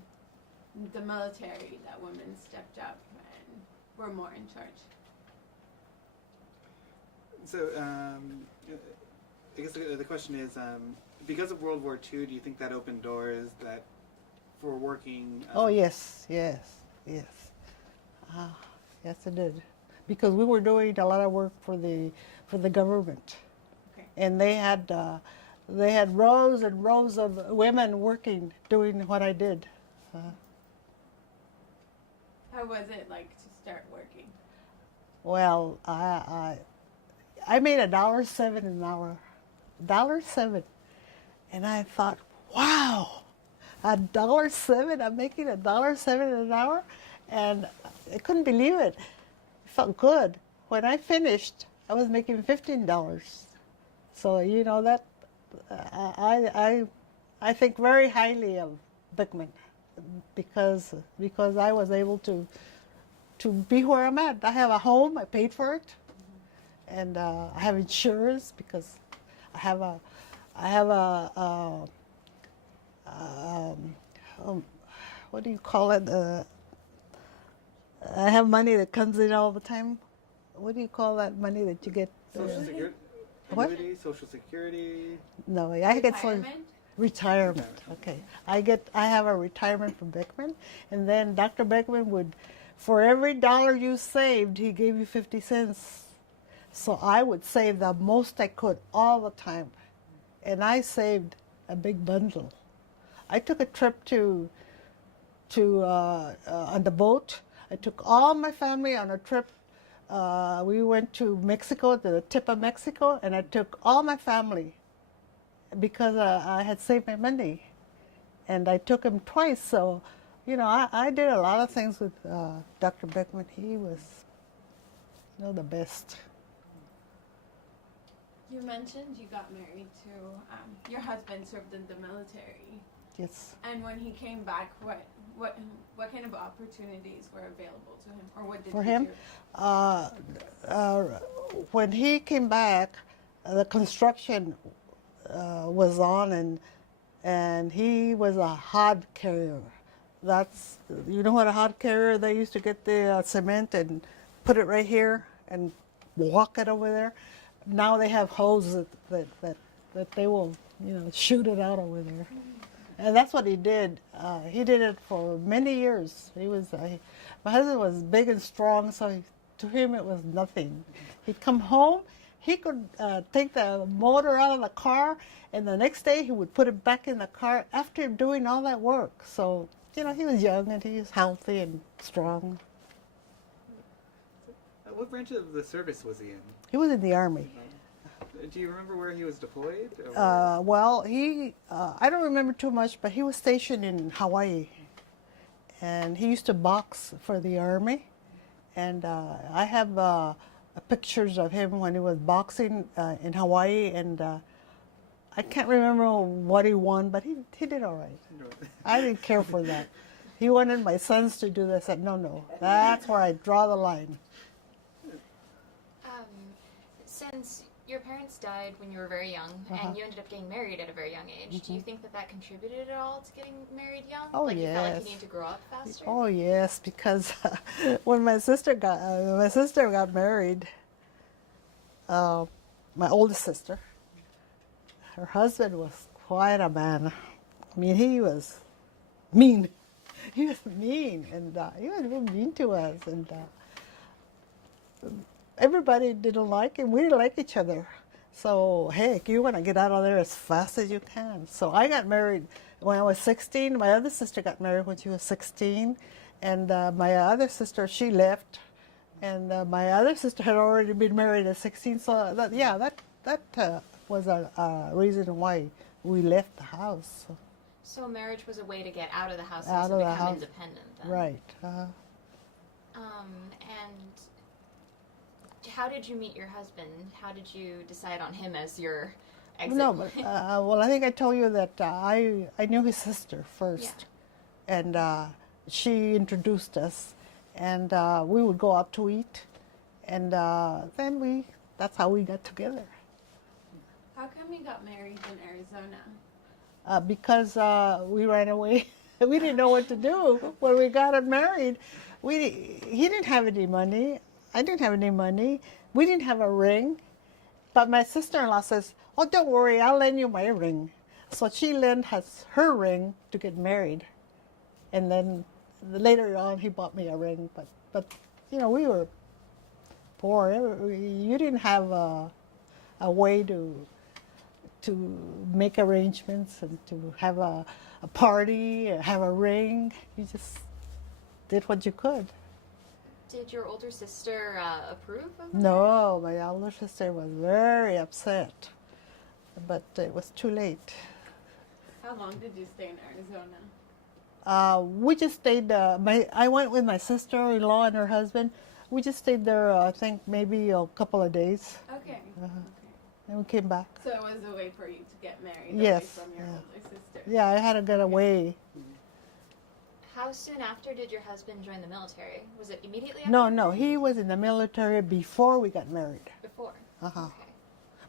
the military, that women stepped up and were more in charge? So I guess the question is, because of World War II, do you think that opened doors for working? Oh yes. Yes, it did, because we were doing a lot of work for the government, Okay. and they had rows and rows of women doing what I did. How was it like to start working? Well, I made $1.07 an hour, $1.07, and I thought, wow, $1.07. I'm making $1.07 an hour, and I couldn't believe it. It felt good. When I finished, I was making $15. So you know that I think very highly of Bickman because I was able to be where I'm at. I have a home. I paid for it, and I have insurance because I have a what do you call it? I have money that comes in all the time. What do you call that money that you get? Social Security? What? Annuity, Social Security? No, I get so Retirement? retirement. Okay, I have a retirement from Beckman, and then Dr. Beckman would, for every dollar you saved, he gave you 50 cents. So I would save the most I could all the time, and I saved a big bundle. I took a trip to on the boat. I took all my family on a trip. We went to Mexico, the tip of Mexico, and I took all my family because I had saved my money, and I took him twice. So, you know, I did a lot of things with Dr. Beckman. He was, you know, the best. You mentioned you got married to your husband served in the military, Yes. and when he came back, what kind of opportunities were available to him, or what did For he him, do? when he came back, the construction was on, and he was a hod carrier. That's, you know what a hod carrier? They used to get the cement and put it right here and walk it over there. Now they have hoses that they will, you know, shoot it out over there. And that's what he did. He did it for many years. He was, my husband was big and strong, so to him it was nothing. He'd come home, he could take the motor out of the car, and the next day he would put it back in the car after doing all that work. So, you know, he was young and he was healthy and strong. What branch of the service was he in? He was in the Army. Do you remember where he was deployed? Well, I don't remember too much, but he was stationed in Hawaii. And he used to box for the Army. And I have pictures of him when he was boxing in Hawaii. And I can't remember what he won, but he did all right. I didn't care for that. He wanted my sons to do this. I said, no, that's where I draw the line. Since your parents died when you were very young, and you ended up getting married at a very young age, do you think that contributed at all to getting married young? Oh, like you felt like yes. you needed to grow up faster? Oh yes, because when my sister got married, my oldest sister, her husband was quite a man. I mean, he was mean. He was mean, and he was real mean to us, and everybody didn't like him. We didn't like each other. So, heck, you want to get out of there as fast as you can. So I got married when I was 16. My other sister got married when she was 16. And my other sister, she left. And my other sister had already been married at 16. So, that was a reason why we left the house. So marriage was a way to get out of the house Out and of to the become house. independent then. Right. And how did you meet your husband? How did you decide on him as your exit? No, but well, I think I told you that I knew his sister first, and she introduced us, and we would go out to eat, and then that's how we got together. How come you got married in Arizona? Because we ran away. We didn't know what to do when we got married. He didn't have any money. I didn't have any money. We didn't have a ring. But my sister-in-law says, oh, don't worry, I'll lend you my ring. So she lent us her ring to get married. And then later on, he bought me a ring. But you know, we were poor. You didn't have a way to make arrangements and to have a party, have a ring. You just did what you could. Did your older sister approve of it? No, my older sister was very upset, but it was too late. How long did you stay in Arizona? We just stayed. I went with my sister-in-law and her husband. We just stayed there, I think, maybe a couple of days. Okay. Uh-huh. Okay. And we came back. So it was a way for you to get married Yes, away from your yeah. older sister. Yeah, I had to get away. How soon after did your husband join the military? Was it immediately after? No, he was in the military before we got married. Before. Uh-huh. Okay.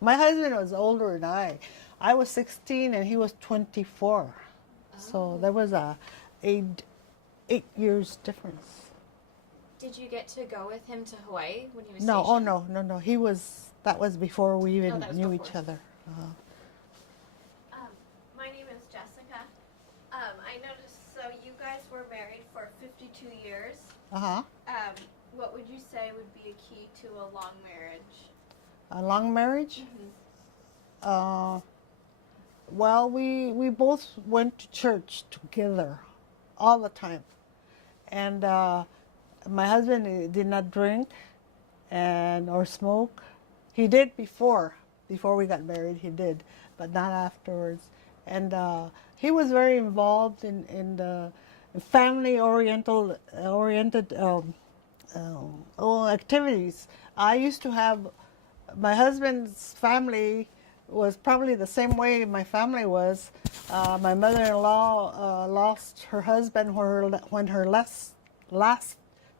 My husband was older than I. I was 16 and he was 24. So there was a 8 years difference. Did you get to go with him to Hawaii when he was No, stationed? no. That was before we even that was knew before. each other. My name is Jessica. I noticed, so you guys were married for 52 years. Uh-huh. What would you say would be a key to a long marriage? A long marriage? Mm-hmm. Well, we both went to church together all the time. And my husband did not drink or smoke. He did before we got married, he did, but not afterwards. And he was very involved in the family-oriented activities. I used to have, my husband's family was probably the same way my family was. My mother-in-law lost her husband when her last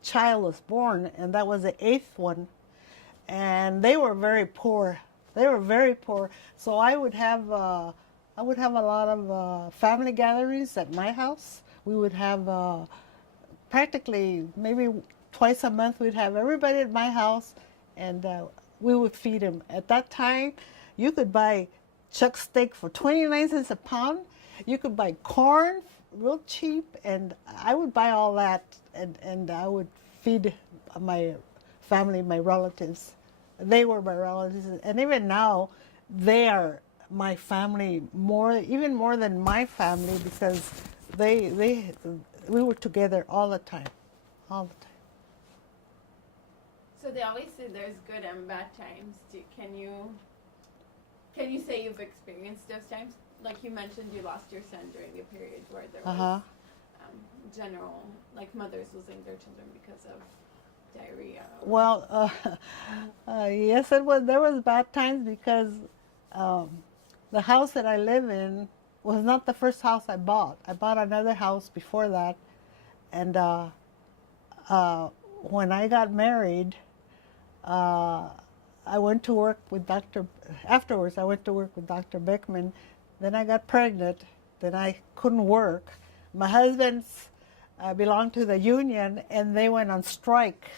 child was born, and that was the 8th one. And they were very poor. They were very poor. So I would have a lot of family gatherings at my house. We would have practically maybe twice a month. We'd have everybody at my house, and we would feed them. At that time, you could buy chuck steak for 29 cents a pound. You could buy corn real cheap, and I would buy all that, and I would feed my family, my relatives. They were my relatives, and even now, they are my family even more than my family, because we were together all the time. So they always say there's good and bad times. Can you say you've experienced those times? Like you mentioned, you lost your son during a period where there was general, like mothers losing their children because of diarrhea. Well, yes, it was. There was bad times because the house that I live in was not the first house I bought. I bought another house before that, and when I got married, I went to work with afterwards I went to work with Dr. Beckman. Then I got pregnant. Then I couldn't work. My husband's belonged to the union, and they went on strike.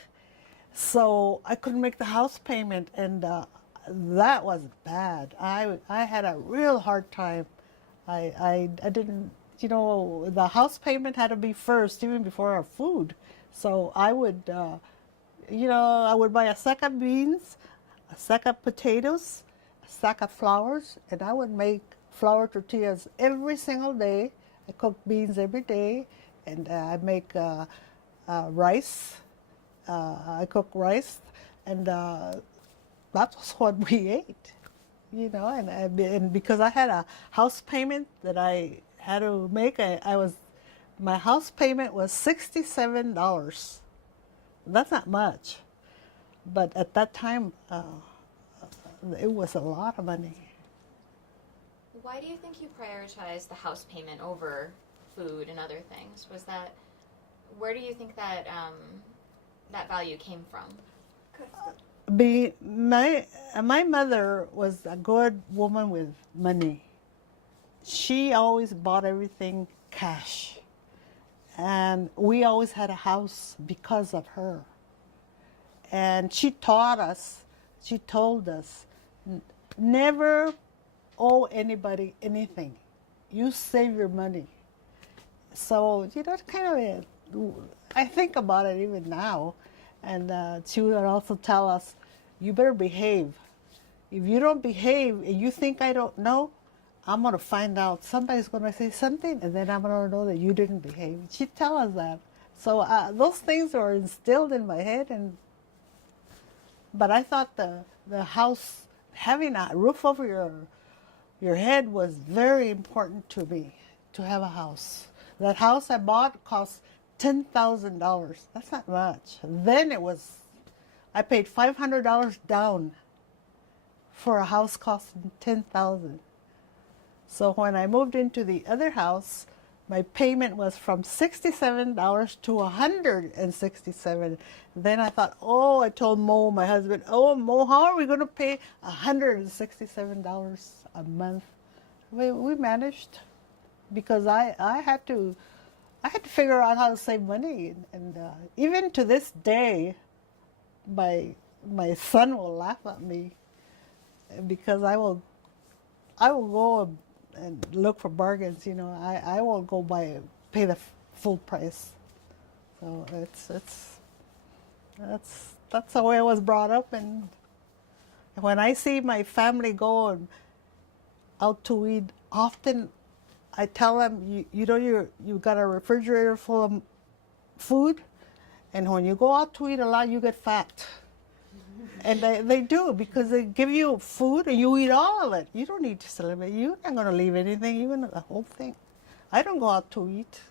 So I couldn't make the house payment, and that was bad. I had a real hard time. I didn't, the house payment had to be first, even before our food. So I would, I would buy a sack of beans, a sack of potatoes, a sack of flours, and I would make flour tortillas every single day. I cook beans every day, and I make rice. I cook rice, and that was what we ate, and because I had a house payment that I had to make, my house payment was $67. That's not much, but at that time, it was a lot of money. Why do you think you prioritized the house payment over food and other things? Where do you think that that value came from? My mother was a good woman with money. She always bought everything cash. And we always had a house because of her. And she told us, never owe anybody anything. You save your money. So, I think about it even now. And she would also tell us, you better behave. If you don't behave and you think I don't know, I'm going to find out. Somebody's going to say something, and then I'm going to know that you didn't behave. She'd tell us that. So those things were instilled in my head. But I thought the house, having a roof over your head was very important to me, to have a house. That house I bought cost $10,000. That's not much. Then it was I paid $500 down for a house costing $10,000. So when I moved into the other house, my payment was from $67 to $167. Then I thought, oh, I told Mo, my husband, oh, Mo, how are we going to pay $167 a month? We managed because I had to figure out how to save money, and even to this day, my son will laugh at me because I will go and look for bargains. You know, I won't go pay the full price. So that's the way I was brought up, and when I see my family go out to eat, often I tell them, you got a refrigerator full of food, and when you go out to eat a lot, you get fat. And they do, because they give you food and you eat all of it. You don't need to celebrate. You're not going to leave anything, even the whole thing. I don't go out to eat,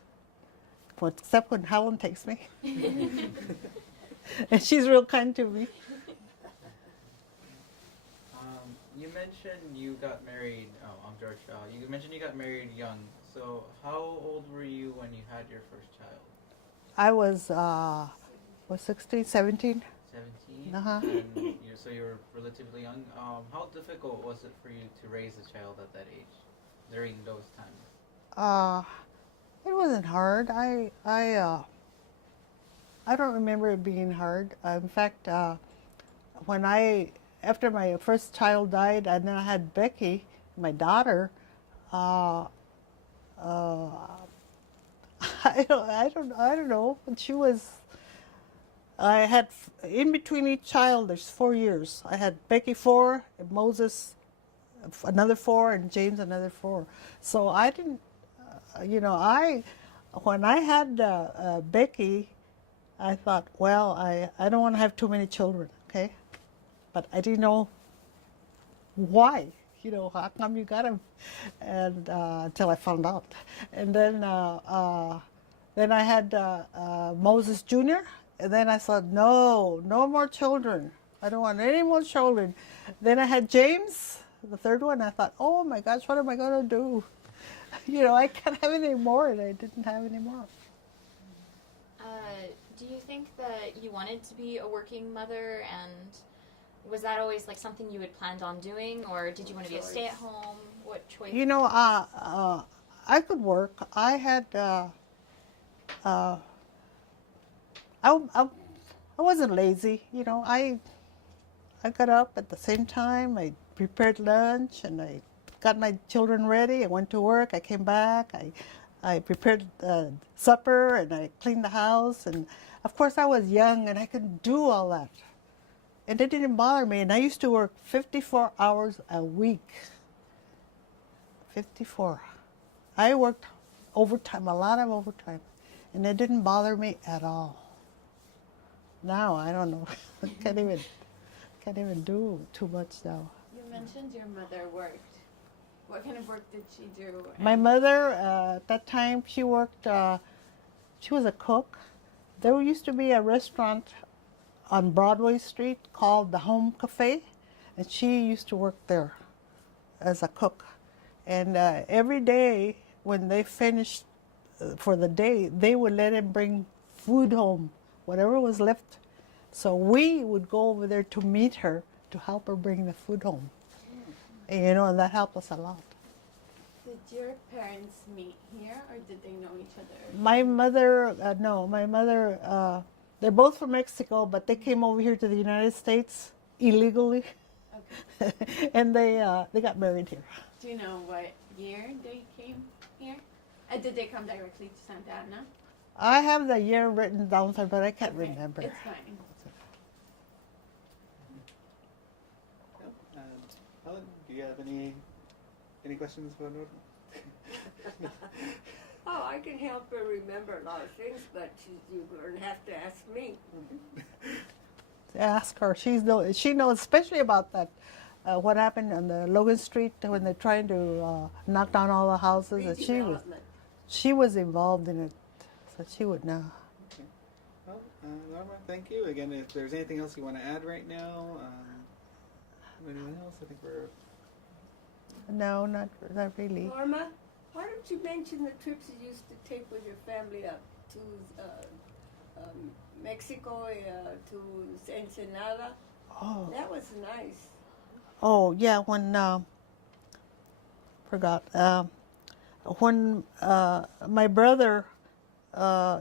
except when Helen takes me. And she's real kind to me. You mentioned you got married. I'm George. You mentioned you got married young. So how old were you when you had your first child? I was 16, 17. 17. Uh-huh. And so you were relatively young. How difficult was it for you to raise a child at that age during those times? It wasn't hard. I don't remember it being hard. In fact, after my first child died, and then I had Becky, my daughter. I don't know. But she was. I had in between each child. There's 4 years. I had Becky 4, and Moses another 4, and James another 4. So I didn't. When I had Becky, I thought, well, I don't want to have too many children. Okay, but I didn't know why. How come you got him? And until I found out. And then I had Moses Jr., and then I thought, no more children. I don't want any more children. Then I had James, the third one. I thought, oh my gosh, what am I going to do? I can't have any more, and I didn't have any more. Do you think that you wanted to be a working mother, and was that always like something you had planned on doing, or did you want to be a stay-at-home? What choice? I could work. I had. I wasn't lazy. I got up at the same time. I prepared lunch, and I got my children ready. I went to work. I came back. I prepared supper, and I cleaned the house. And of course, I was young, and I could do all that. And it didn't bother me. And I used to work 54 hours a week. 54. I worked overtime, a lot of overtime. And it didn't bother me at all. Now, I don't know. I can't even do too much now. You mentioned your mother worked. What kind of work did she do? My mother, at that time, she worked, she was a cook. There used to be a restaurant on Broadway Street called the Home Cafe, and she used to work there as a cook. And every day when they finished for the day, they would let him bring food home, whatever was left. So we would go over there to meet her, to help her bring the food home. And that helped us a lot. Did your parents meet here, or did they know each other? My mother, no, my mother, they're both from Mexico, but they came over here to the United States illegally. Okay. And they got married here. Do you know what year they came here? Did they come directly to Santa Ana? I have the year written down, but I can't remember. It's fine. Helen, do you have any questions for Norma? Oh, I can help her remember a lot of things, but you're going to have to ask me. Ask her. She knows, especially about that. What happened on the Logan Street when they're trying to knock down all the houses. And she was involved in it, so she would know. Okay. Well, Norma, thank you. Again, if there's anything else you want to add right now, anyone else? I think we're... No, not really. Norma, why don't you mention the trips you used to take with your family up to Mexico, to Ensenada? Oh, That was nice. oh yeah. When forgot. When my brother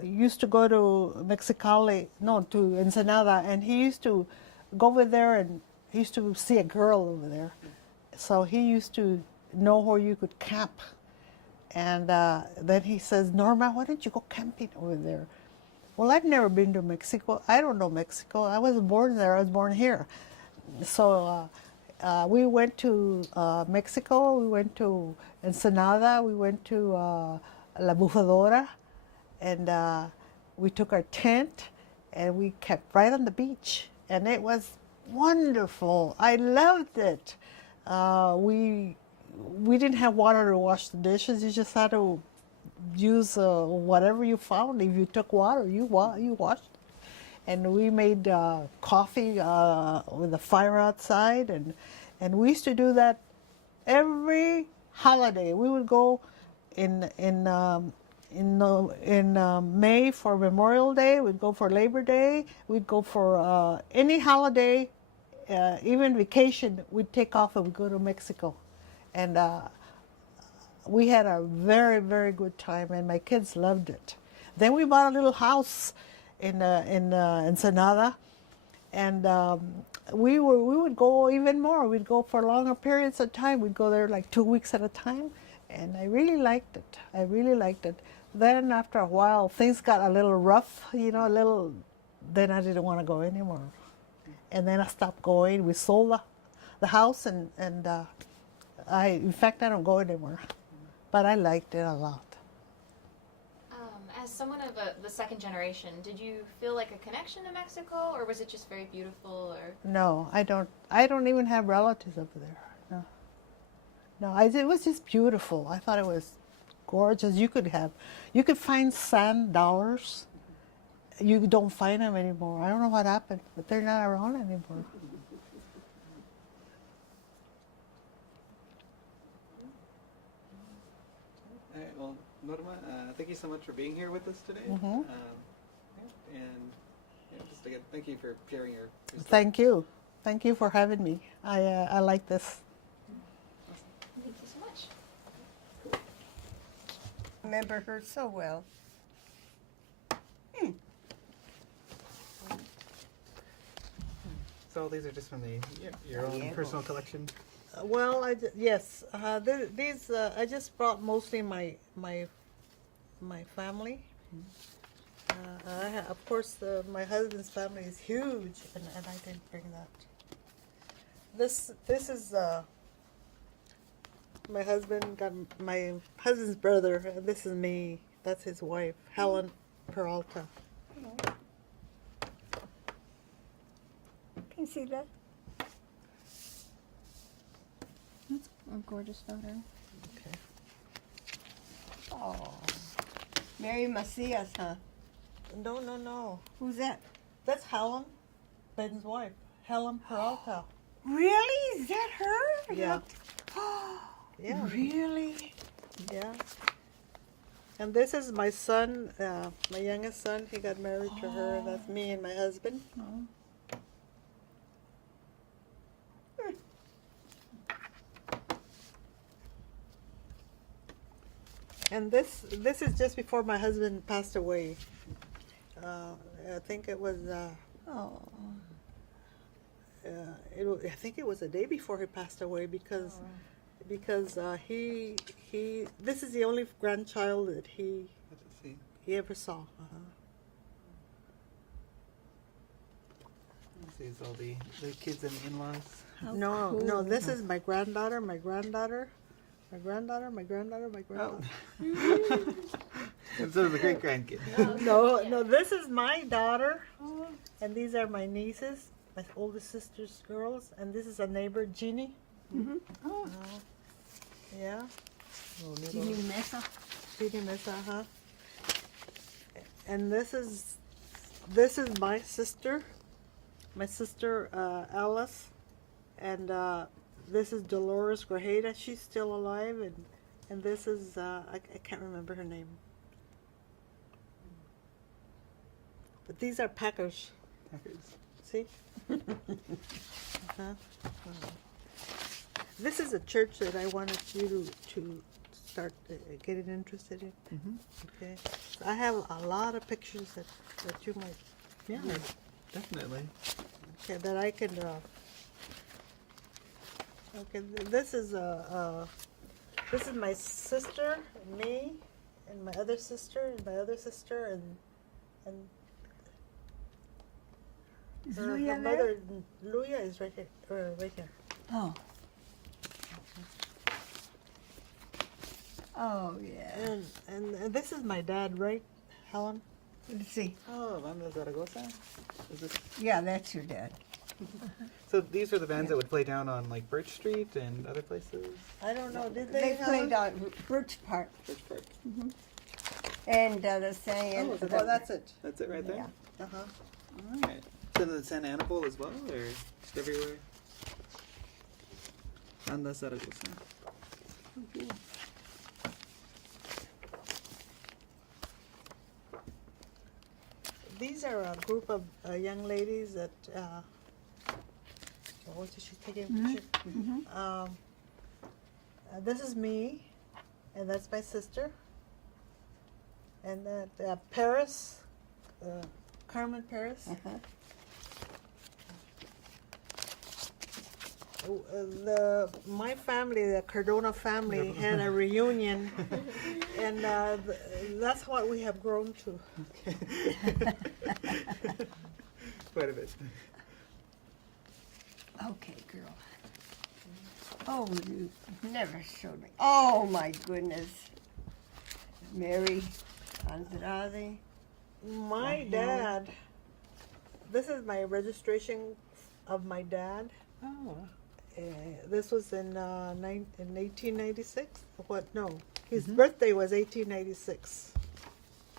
used to go to Mexicali, no, to Ensenada, and he used to go over there, and he used to see a girl over there. So he used to know where you could camp. And then he says, Norma, why don't you go camping over there? Well, I've never been to Mexico. I don't know Mexico. I wasn't born there. I was born here. So we went to Mexico. We went to Ensenada. We went to La Bufadora. And we took our tent and we kept right on the beach. And it was wonderful. I loved it. We didn't have water to wash the dishes. You just had to use whatever you found. If you took water, you washed it. And we made coffee with a fire outside, and we used to do that every holiday. We would go in May for Memorial Day. We'd go for Labor Day. We'd go for any holiday, even vacation. We'd take off and we'd go to Mexico, and we had a very, very good time, and my kids loved it. Then we bought a little house in Ensenada, and we would go even more. We'd go for longer periods of time. We'd go there like 2 weeks at a time, and I really liked it. I really liked it. Then after a while, things got a little rough, then I didn't want to go anymore. And then I stopped going. We sold the house, and in fact, I don't go anymore. But I liked it a lot. As someone of the second generation, did you feel like a connection to Mexico, or was it just very beautiful? Or No, I don't. I don't even have relatives over there. No. It was just beautiful. I thought it was gorgeous. You could find sand dollars. You don't find them anymore. I don't know what happened, but they're not around anymore. All right, well, Norma, thank you so much for being here with us today. Mhm. And just again, thank you for sharing your story. Thank you. Thank you for having me. I like this. thank you so much. Remember her so well. So these are just from your own personal collection. Well, yes. These I just brought mostly my family. Of course, my husband's family is huge, and I didn't bring that. This is my husband's brother. And this is me. That's his wife, Helen Peralta. Can you see that? That's a gorgeous photo. Okay. Oh, Mary Macias, huh? No. Who's that? That's Helen, Ben's wife, Helen Peralta. Really? Is that her? Yeah. Yeah. Really? Yeah. And this is my son, my youngest son. He got married to her. That's me and my husband. And this is just before my husband passed away. I think it was. I think it was a day before he passed away because he this is the only grandchild that he ever saw. This is all the kids and in-laws. No, this is my granddaughter, my granddaughter. And so the great grandkids. No, this is my daughter, and these are my nieces, my oldest sister's girls, and this is a neighbor, Jeannie. Mm-hmm. Oh. Yeah. Jeannie Mesa. Jeannie Mesa, huh? And this is This is my sister Alice, and this is Dolores Grajeda. She's still alive, and this is I can't remember her name. But these are Packers. See? This is a church that I wanted you to start getting interested in. Mm-hmm. Okay. I have a lot of pictures that you might. Yeah, definitely. Okay, that I can. Okay, this is my sister, me, and my other sister, and my other sister, and Is her Luya there? mother. Luya is right here. Right here. Oh. Oh, yeah. And this is my dad, right, Helen? Let's see. Oh, Banda Zaragoza? Is it? Yeah, that's your dad. So these are the bands that would play down on like Birch Street and other places? I don't know. Did They they? played on Birch Park. Birch Park. And the San. Oh, so that's it. That's it right there? Yeah. Uh-huh. Alright. So the San Annabelle as well, or just everywhere? Banda Zaragoza. Okay. These are a group of young ladies that. What is she taking a picture? This is me, and that's my sister. And that Paris, Carmen Paris. My family, the Cardona family, had a reunion, and that's what we have grown to. Quite a bit. Okay, girl. Oh, you never showed me. Oh, my goodness. Mary Andrade. My dad. This is my registration of my dad. Oh. This was in 1896. What? No, his birthday was 1896,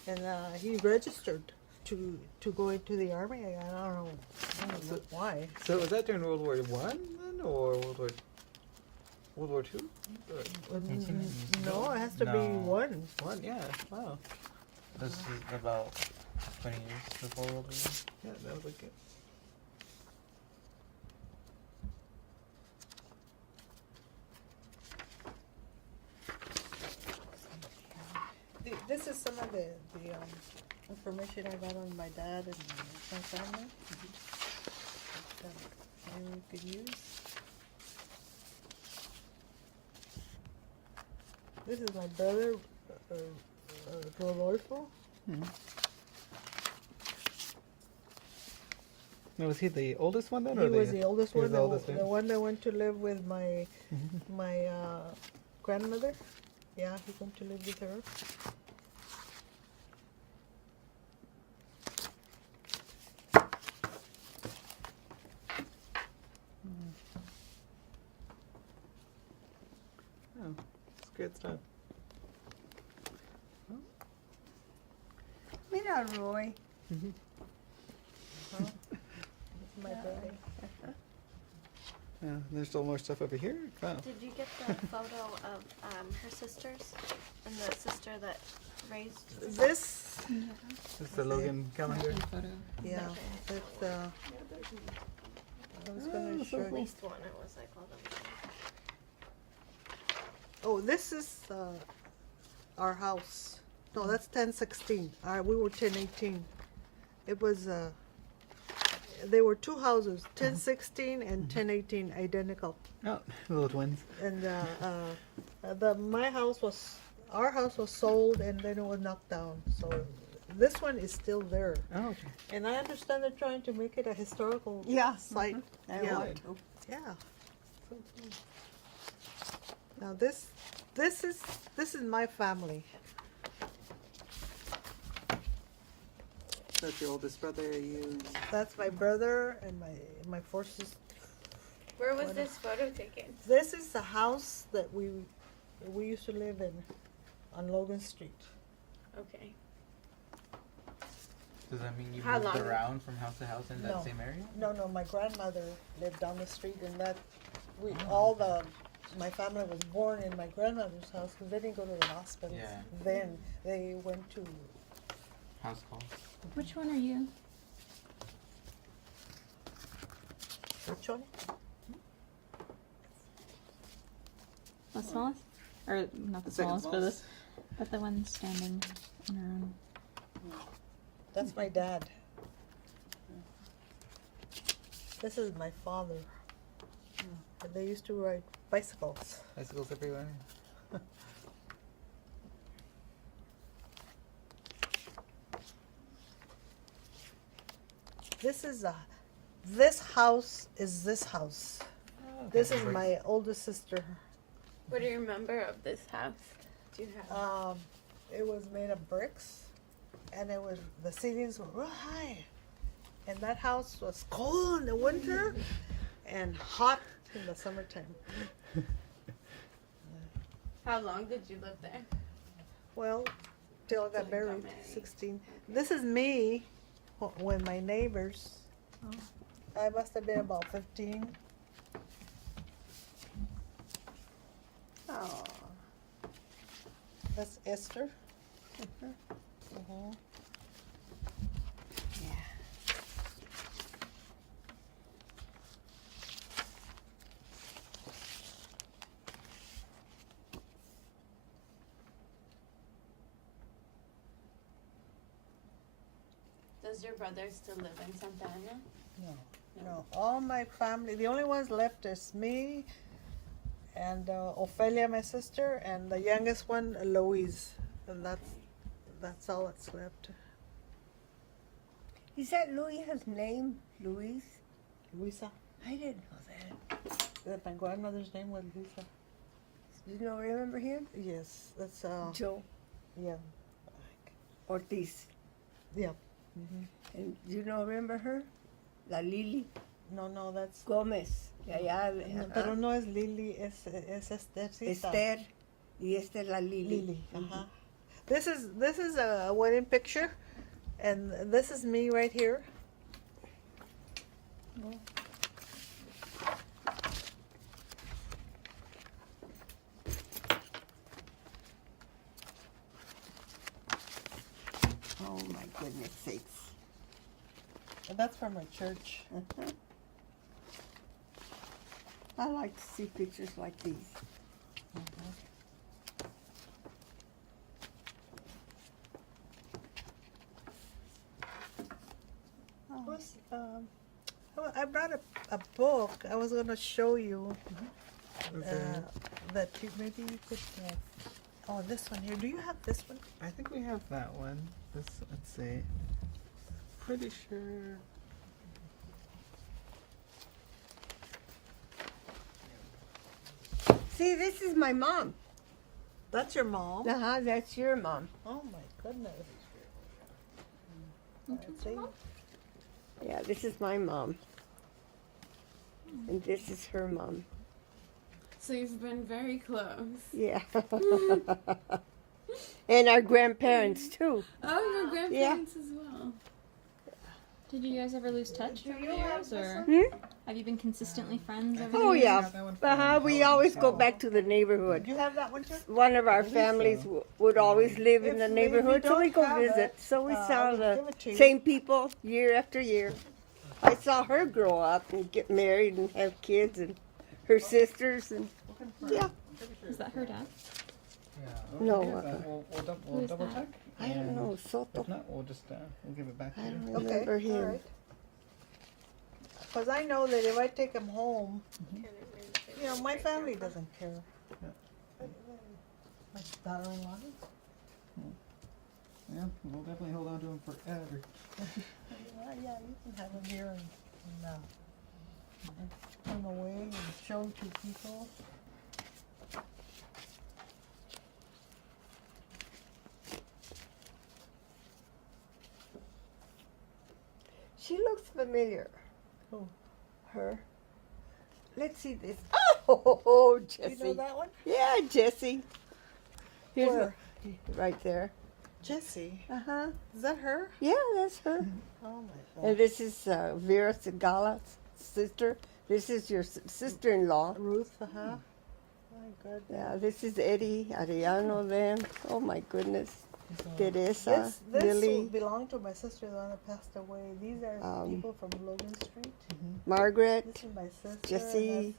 and he registered to go into the army. I don't know why. So was that during World War One then, or World War Two? No, it has to be No. one. One, yeah. Wow. This is about 20 years before World War I. Yeah, that was like it. This is some of the information I got on my dad and my family. That you could use. This is my brother, Rodolfo. Now, was he the oldest one then? He or was the oldest he was one, the oldest, yeah. the one that went to live with my grandmother. Yeah, he went to live with her. Oh, it's good stuff. Mira, Roy. My brother. Yeah, there's still more stuff over here. Wow. Did you get the photo of her sisters and the sister that raised? This, This is the Logan calendar. yeah, that's, I was gonna show At you. least one. It was like all them. Oh, this is our house. No, that's 1016. We were 1018. It was, there were two houses, 1016 and 1018, identical. Oh, little twins. And our house was sold and then it was knocked down. So this one is still there. Oh, okay. And I understand they're trying to make it a historical Yeah. site. I Yeah. want to. Yeah. Now this is my family. That's your oldest brother, you. And That's my brother and my four sisters. Where was What this photo taken? This is the house that we used to live in on Logan Street. Okay. Does that mean you How moved long? around from house to house in that No. same area? No, my grandmother lived down the street, and that we Oh. my family was born in my grandmother's house because they didn't go to the hospital. Yeah. Then they went to. House call. Which one are you? Which one? The smallest? Or not the The second smallest, but the one standing on her own. That's my dad. This is my father. And they used to ride bicycles. Bicycles everywhere. This house is this house. This is my oldest sister. What do you remember of this house? Do you have? It was made of bricks, and the ceilings were real high, and that house was cold in the winter and hot in the summertime. How long did you live there? Well, till I Till got you got married, married. 16. This is me when my neighbors. I must have been about 15. Oh, That's Esther. Mhm. Does your brother still live in Santa Ana? No, all my family, the only ones left is me and Ophelia, my sister, and the youngest one, Louise. And that's all that's left. is that Louisa's name? Louise? Luisa. I didn't know that. My grandmother's name was Luisa. You don't remember him? Yes, that's, Joe yeah. Ortiz. Yeah. And you don't remember her? La Lili No, that's. Gómez. De allá, No, pero no es Lili, es Esther. Esther. Y esta es la Lili. Lily. Uh-huh. This is a wedding picture, and this is me right here. Oh my goodness sakes. And that's from my church. I like to see pictures like these. I brought a book. I was gonna show you that maybe you could. Oh, this one here. Do you have this one? I think we have that one. Let's see. Pretty sure. See, this is my mom. That's your mom. Uh-huh, that's your mom. Oh my goodness. See? Yeah, this is my mom. And this is her mom. So you've been very close. Yeah. And our grandparents too. Oh, your grandparents as well. Did you guys ever lose touch over the years, or Hmm? have you been consistently friends over Oh the years? yeah. Uh-huh, we always go back to the neighborhood. You have that one too? One of our believe families so. would always live in the If we neighborhood, so we don't go have visit. it, So we I saw will the give it to you. same people year after year. I saw her grow up and get married and have kids, and her sisters, and yeah. Is that her dad? Yeah. No, We'll Who is double that? check. I don't and know, Soto. If not, we'll just we'll give it back to I you. don't Okay, remember him. all right. Because I know that if I take him home, you know, my family doesn't care. My daughter-in-law. Yeah, we'll definitely hold on to him forever. Yeah, you can have him here and turn away and show to people. She looks familiar. Who? Her. Let's see this. Oh, You Jesse. know that one? Yeah, Jesse. Here's Where? right there. Jessie. Uh-huh. Is that her? Yeah, that's her. Oh my God. And this is Vera Segala's sister. This is your sister-in-law. Ruth, My goodness. Yeah, this is Eddie Ariano then. Oh my goodness. Teresa, This Lily, belonged to my sister, the one that passed away. These are people from Logan Street. Margaret, This is my sister. Jessie,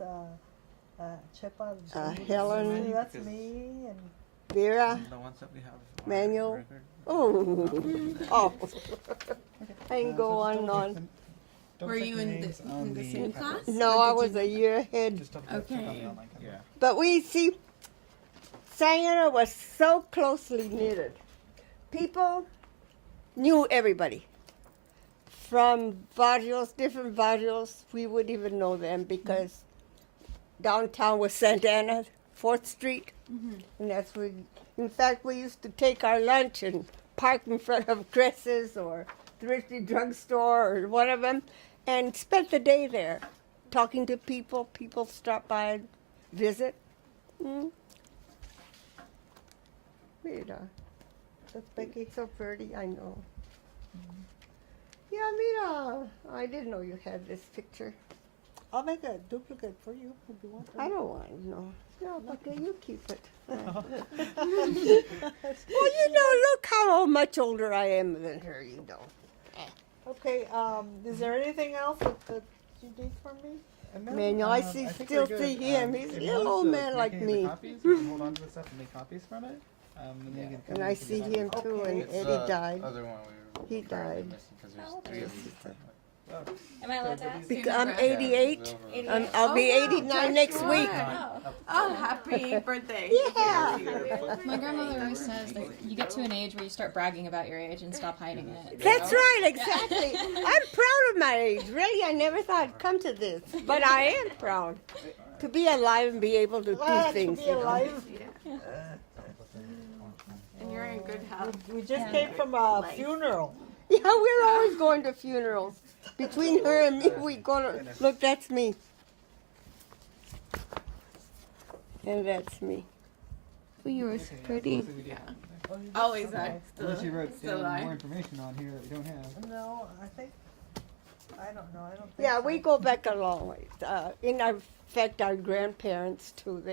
That's Chepa. Helen, That's me. And Vera, The ones that we have. on Manuel. record. Oh, I can go on and on. Don't Were check you the in names the, on in the same class? No, Or I did was you- a year ahead. Just double check on the Okay. online calendar. Yeah. But we see, Santa was so closely knitted. People knew everybody. From barrios, different barrios, we wouldn't even know them because downtown was Santa Ana, 4th Street. And that's where, in fact, we used to take our lunch and park in front of Dresses or Thrifty Drugstore or one of them and spent the day there talking to people. People stop by and visit. Mm. Mira, that's Becky. so pretty, I know. Yeah, mira, I didn't know you had this picture. I'll make a duplicate for you if you want. I don't want to know. No, but you keep it. Well, you know, look how much older I am than her, you know. Okay, is there anything else that you need from me? Manuel, I think still we're good. see him. He's a if you little want old to man like make any of the me. Copies, you can hold on to the stuff and make copies from it. And then you can come And in I and see get it. him too, Okay. and It's Eddie the died. Other one we He were apparently died. missing because there's 3 of these. Oh, Am I allowed to ask? Because I'm Yeah, 88. Eighty-eight. I'll be Oh, wow, 89 next Joshua. week. Oh, happy birthday. Yeah. My grandmother always says that you get to an age where you start bragging about your age and stop hiding it. That's So- right, exactly. I'm proud of my age. Really, I never thought I'd come to this, but I am proud to be alive and be able to do To things. be you know. alive. And you're in good health. We just Yeah. came from a funeral. Yeah, we're always going to funerals. Between her and me, we go to look. That's me, and that's me. Oh, you were pretty. Always are. Unless you wrote Still down are. more information on here that we don't have. No, I think, I don't know, I don't think Yeah, so. we go back a long ways. In fact, our grandparents too.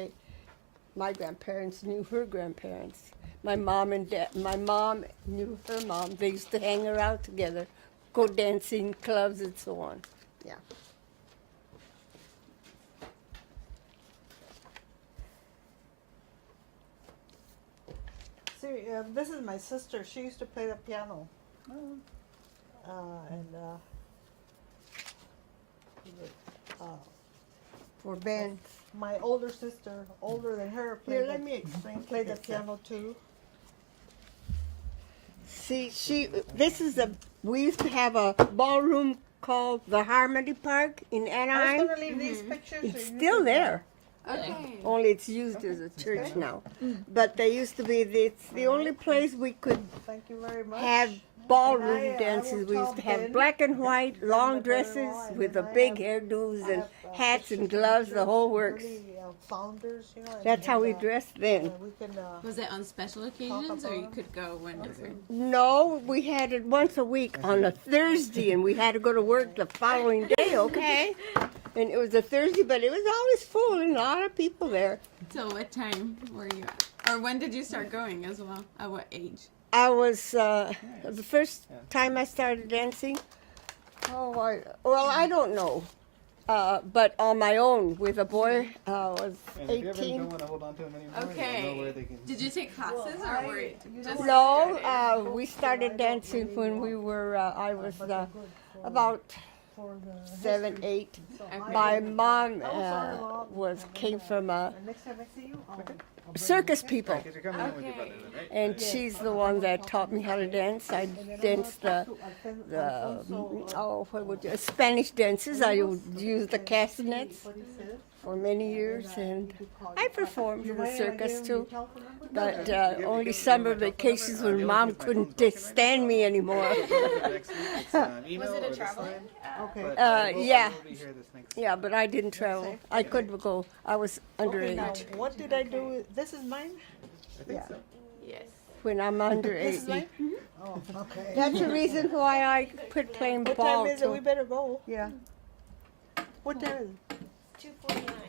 My grandparents knew her grandparents. My mom and dad. My mom knew her mom. They used to hang around together, go dancing clubs and so on. Yeah. See, this is my sister. She used to play the piano. And For bands. my older sister, older than her, Here, let me explain. played the piano too. See, we used to have a ballroom called the Harmony Park in I was Anaheim. gonna leave these pictures. so It's you still can- there, Okay. only it's used as a church now. But they used to be, it's the only place we could Thank you very much. have And I ballroom will dances. We used tell to have Ben black and white, and long my dresses brother-in-law, and with the then I big have- hairdos I and have, hats and pictures gloves, the pictures, whole works. really, founders, you know. and That's how we then, dressed then. we can, Was it on special occasions or you about could go whenever? No, we had it once a week on a Thursday, and we had to go to work the following day, okay? And it was a Thursday, but it was always full and a lot of people there. Till what time were you at? Or when did you start going as well? At what age? I was, the first time I started dancing, I don't know. But on my own with a boy, was And if you ever 18. don't want to hold on to them anymore, Okay. you'll know where they can. Did you take classes or were you just No, started? we started dancing when we were, I was about for the 7, 8. Okay. My mom came from next time I see you, I'll bring circus you. people. Because you're coming in with your Okay. brother, then, right? And she's the one that taught me how to dance. I danced Spanish dances. I would use the castanets for many years, and I performed in the circus too. But only summer vacations when Mom couldn't stand me anymore. Next week, it's, email Was it or a this traveling? line, Okay. but, yeah. we'll be here this next. Yeah, but I didn't travel. I couldn't go. I was Okay, now, underage. what did I do? This is mine? I think Yeah. so. Yes. when I'm under This is 80. mine? Oh, okay. That's the reason why I quit playing What ball. time is it? We better go. Yeah. What time is it? 2:49.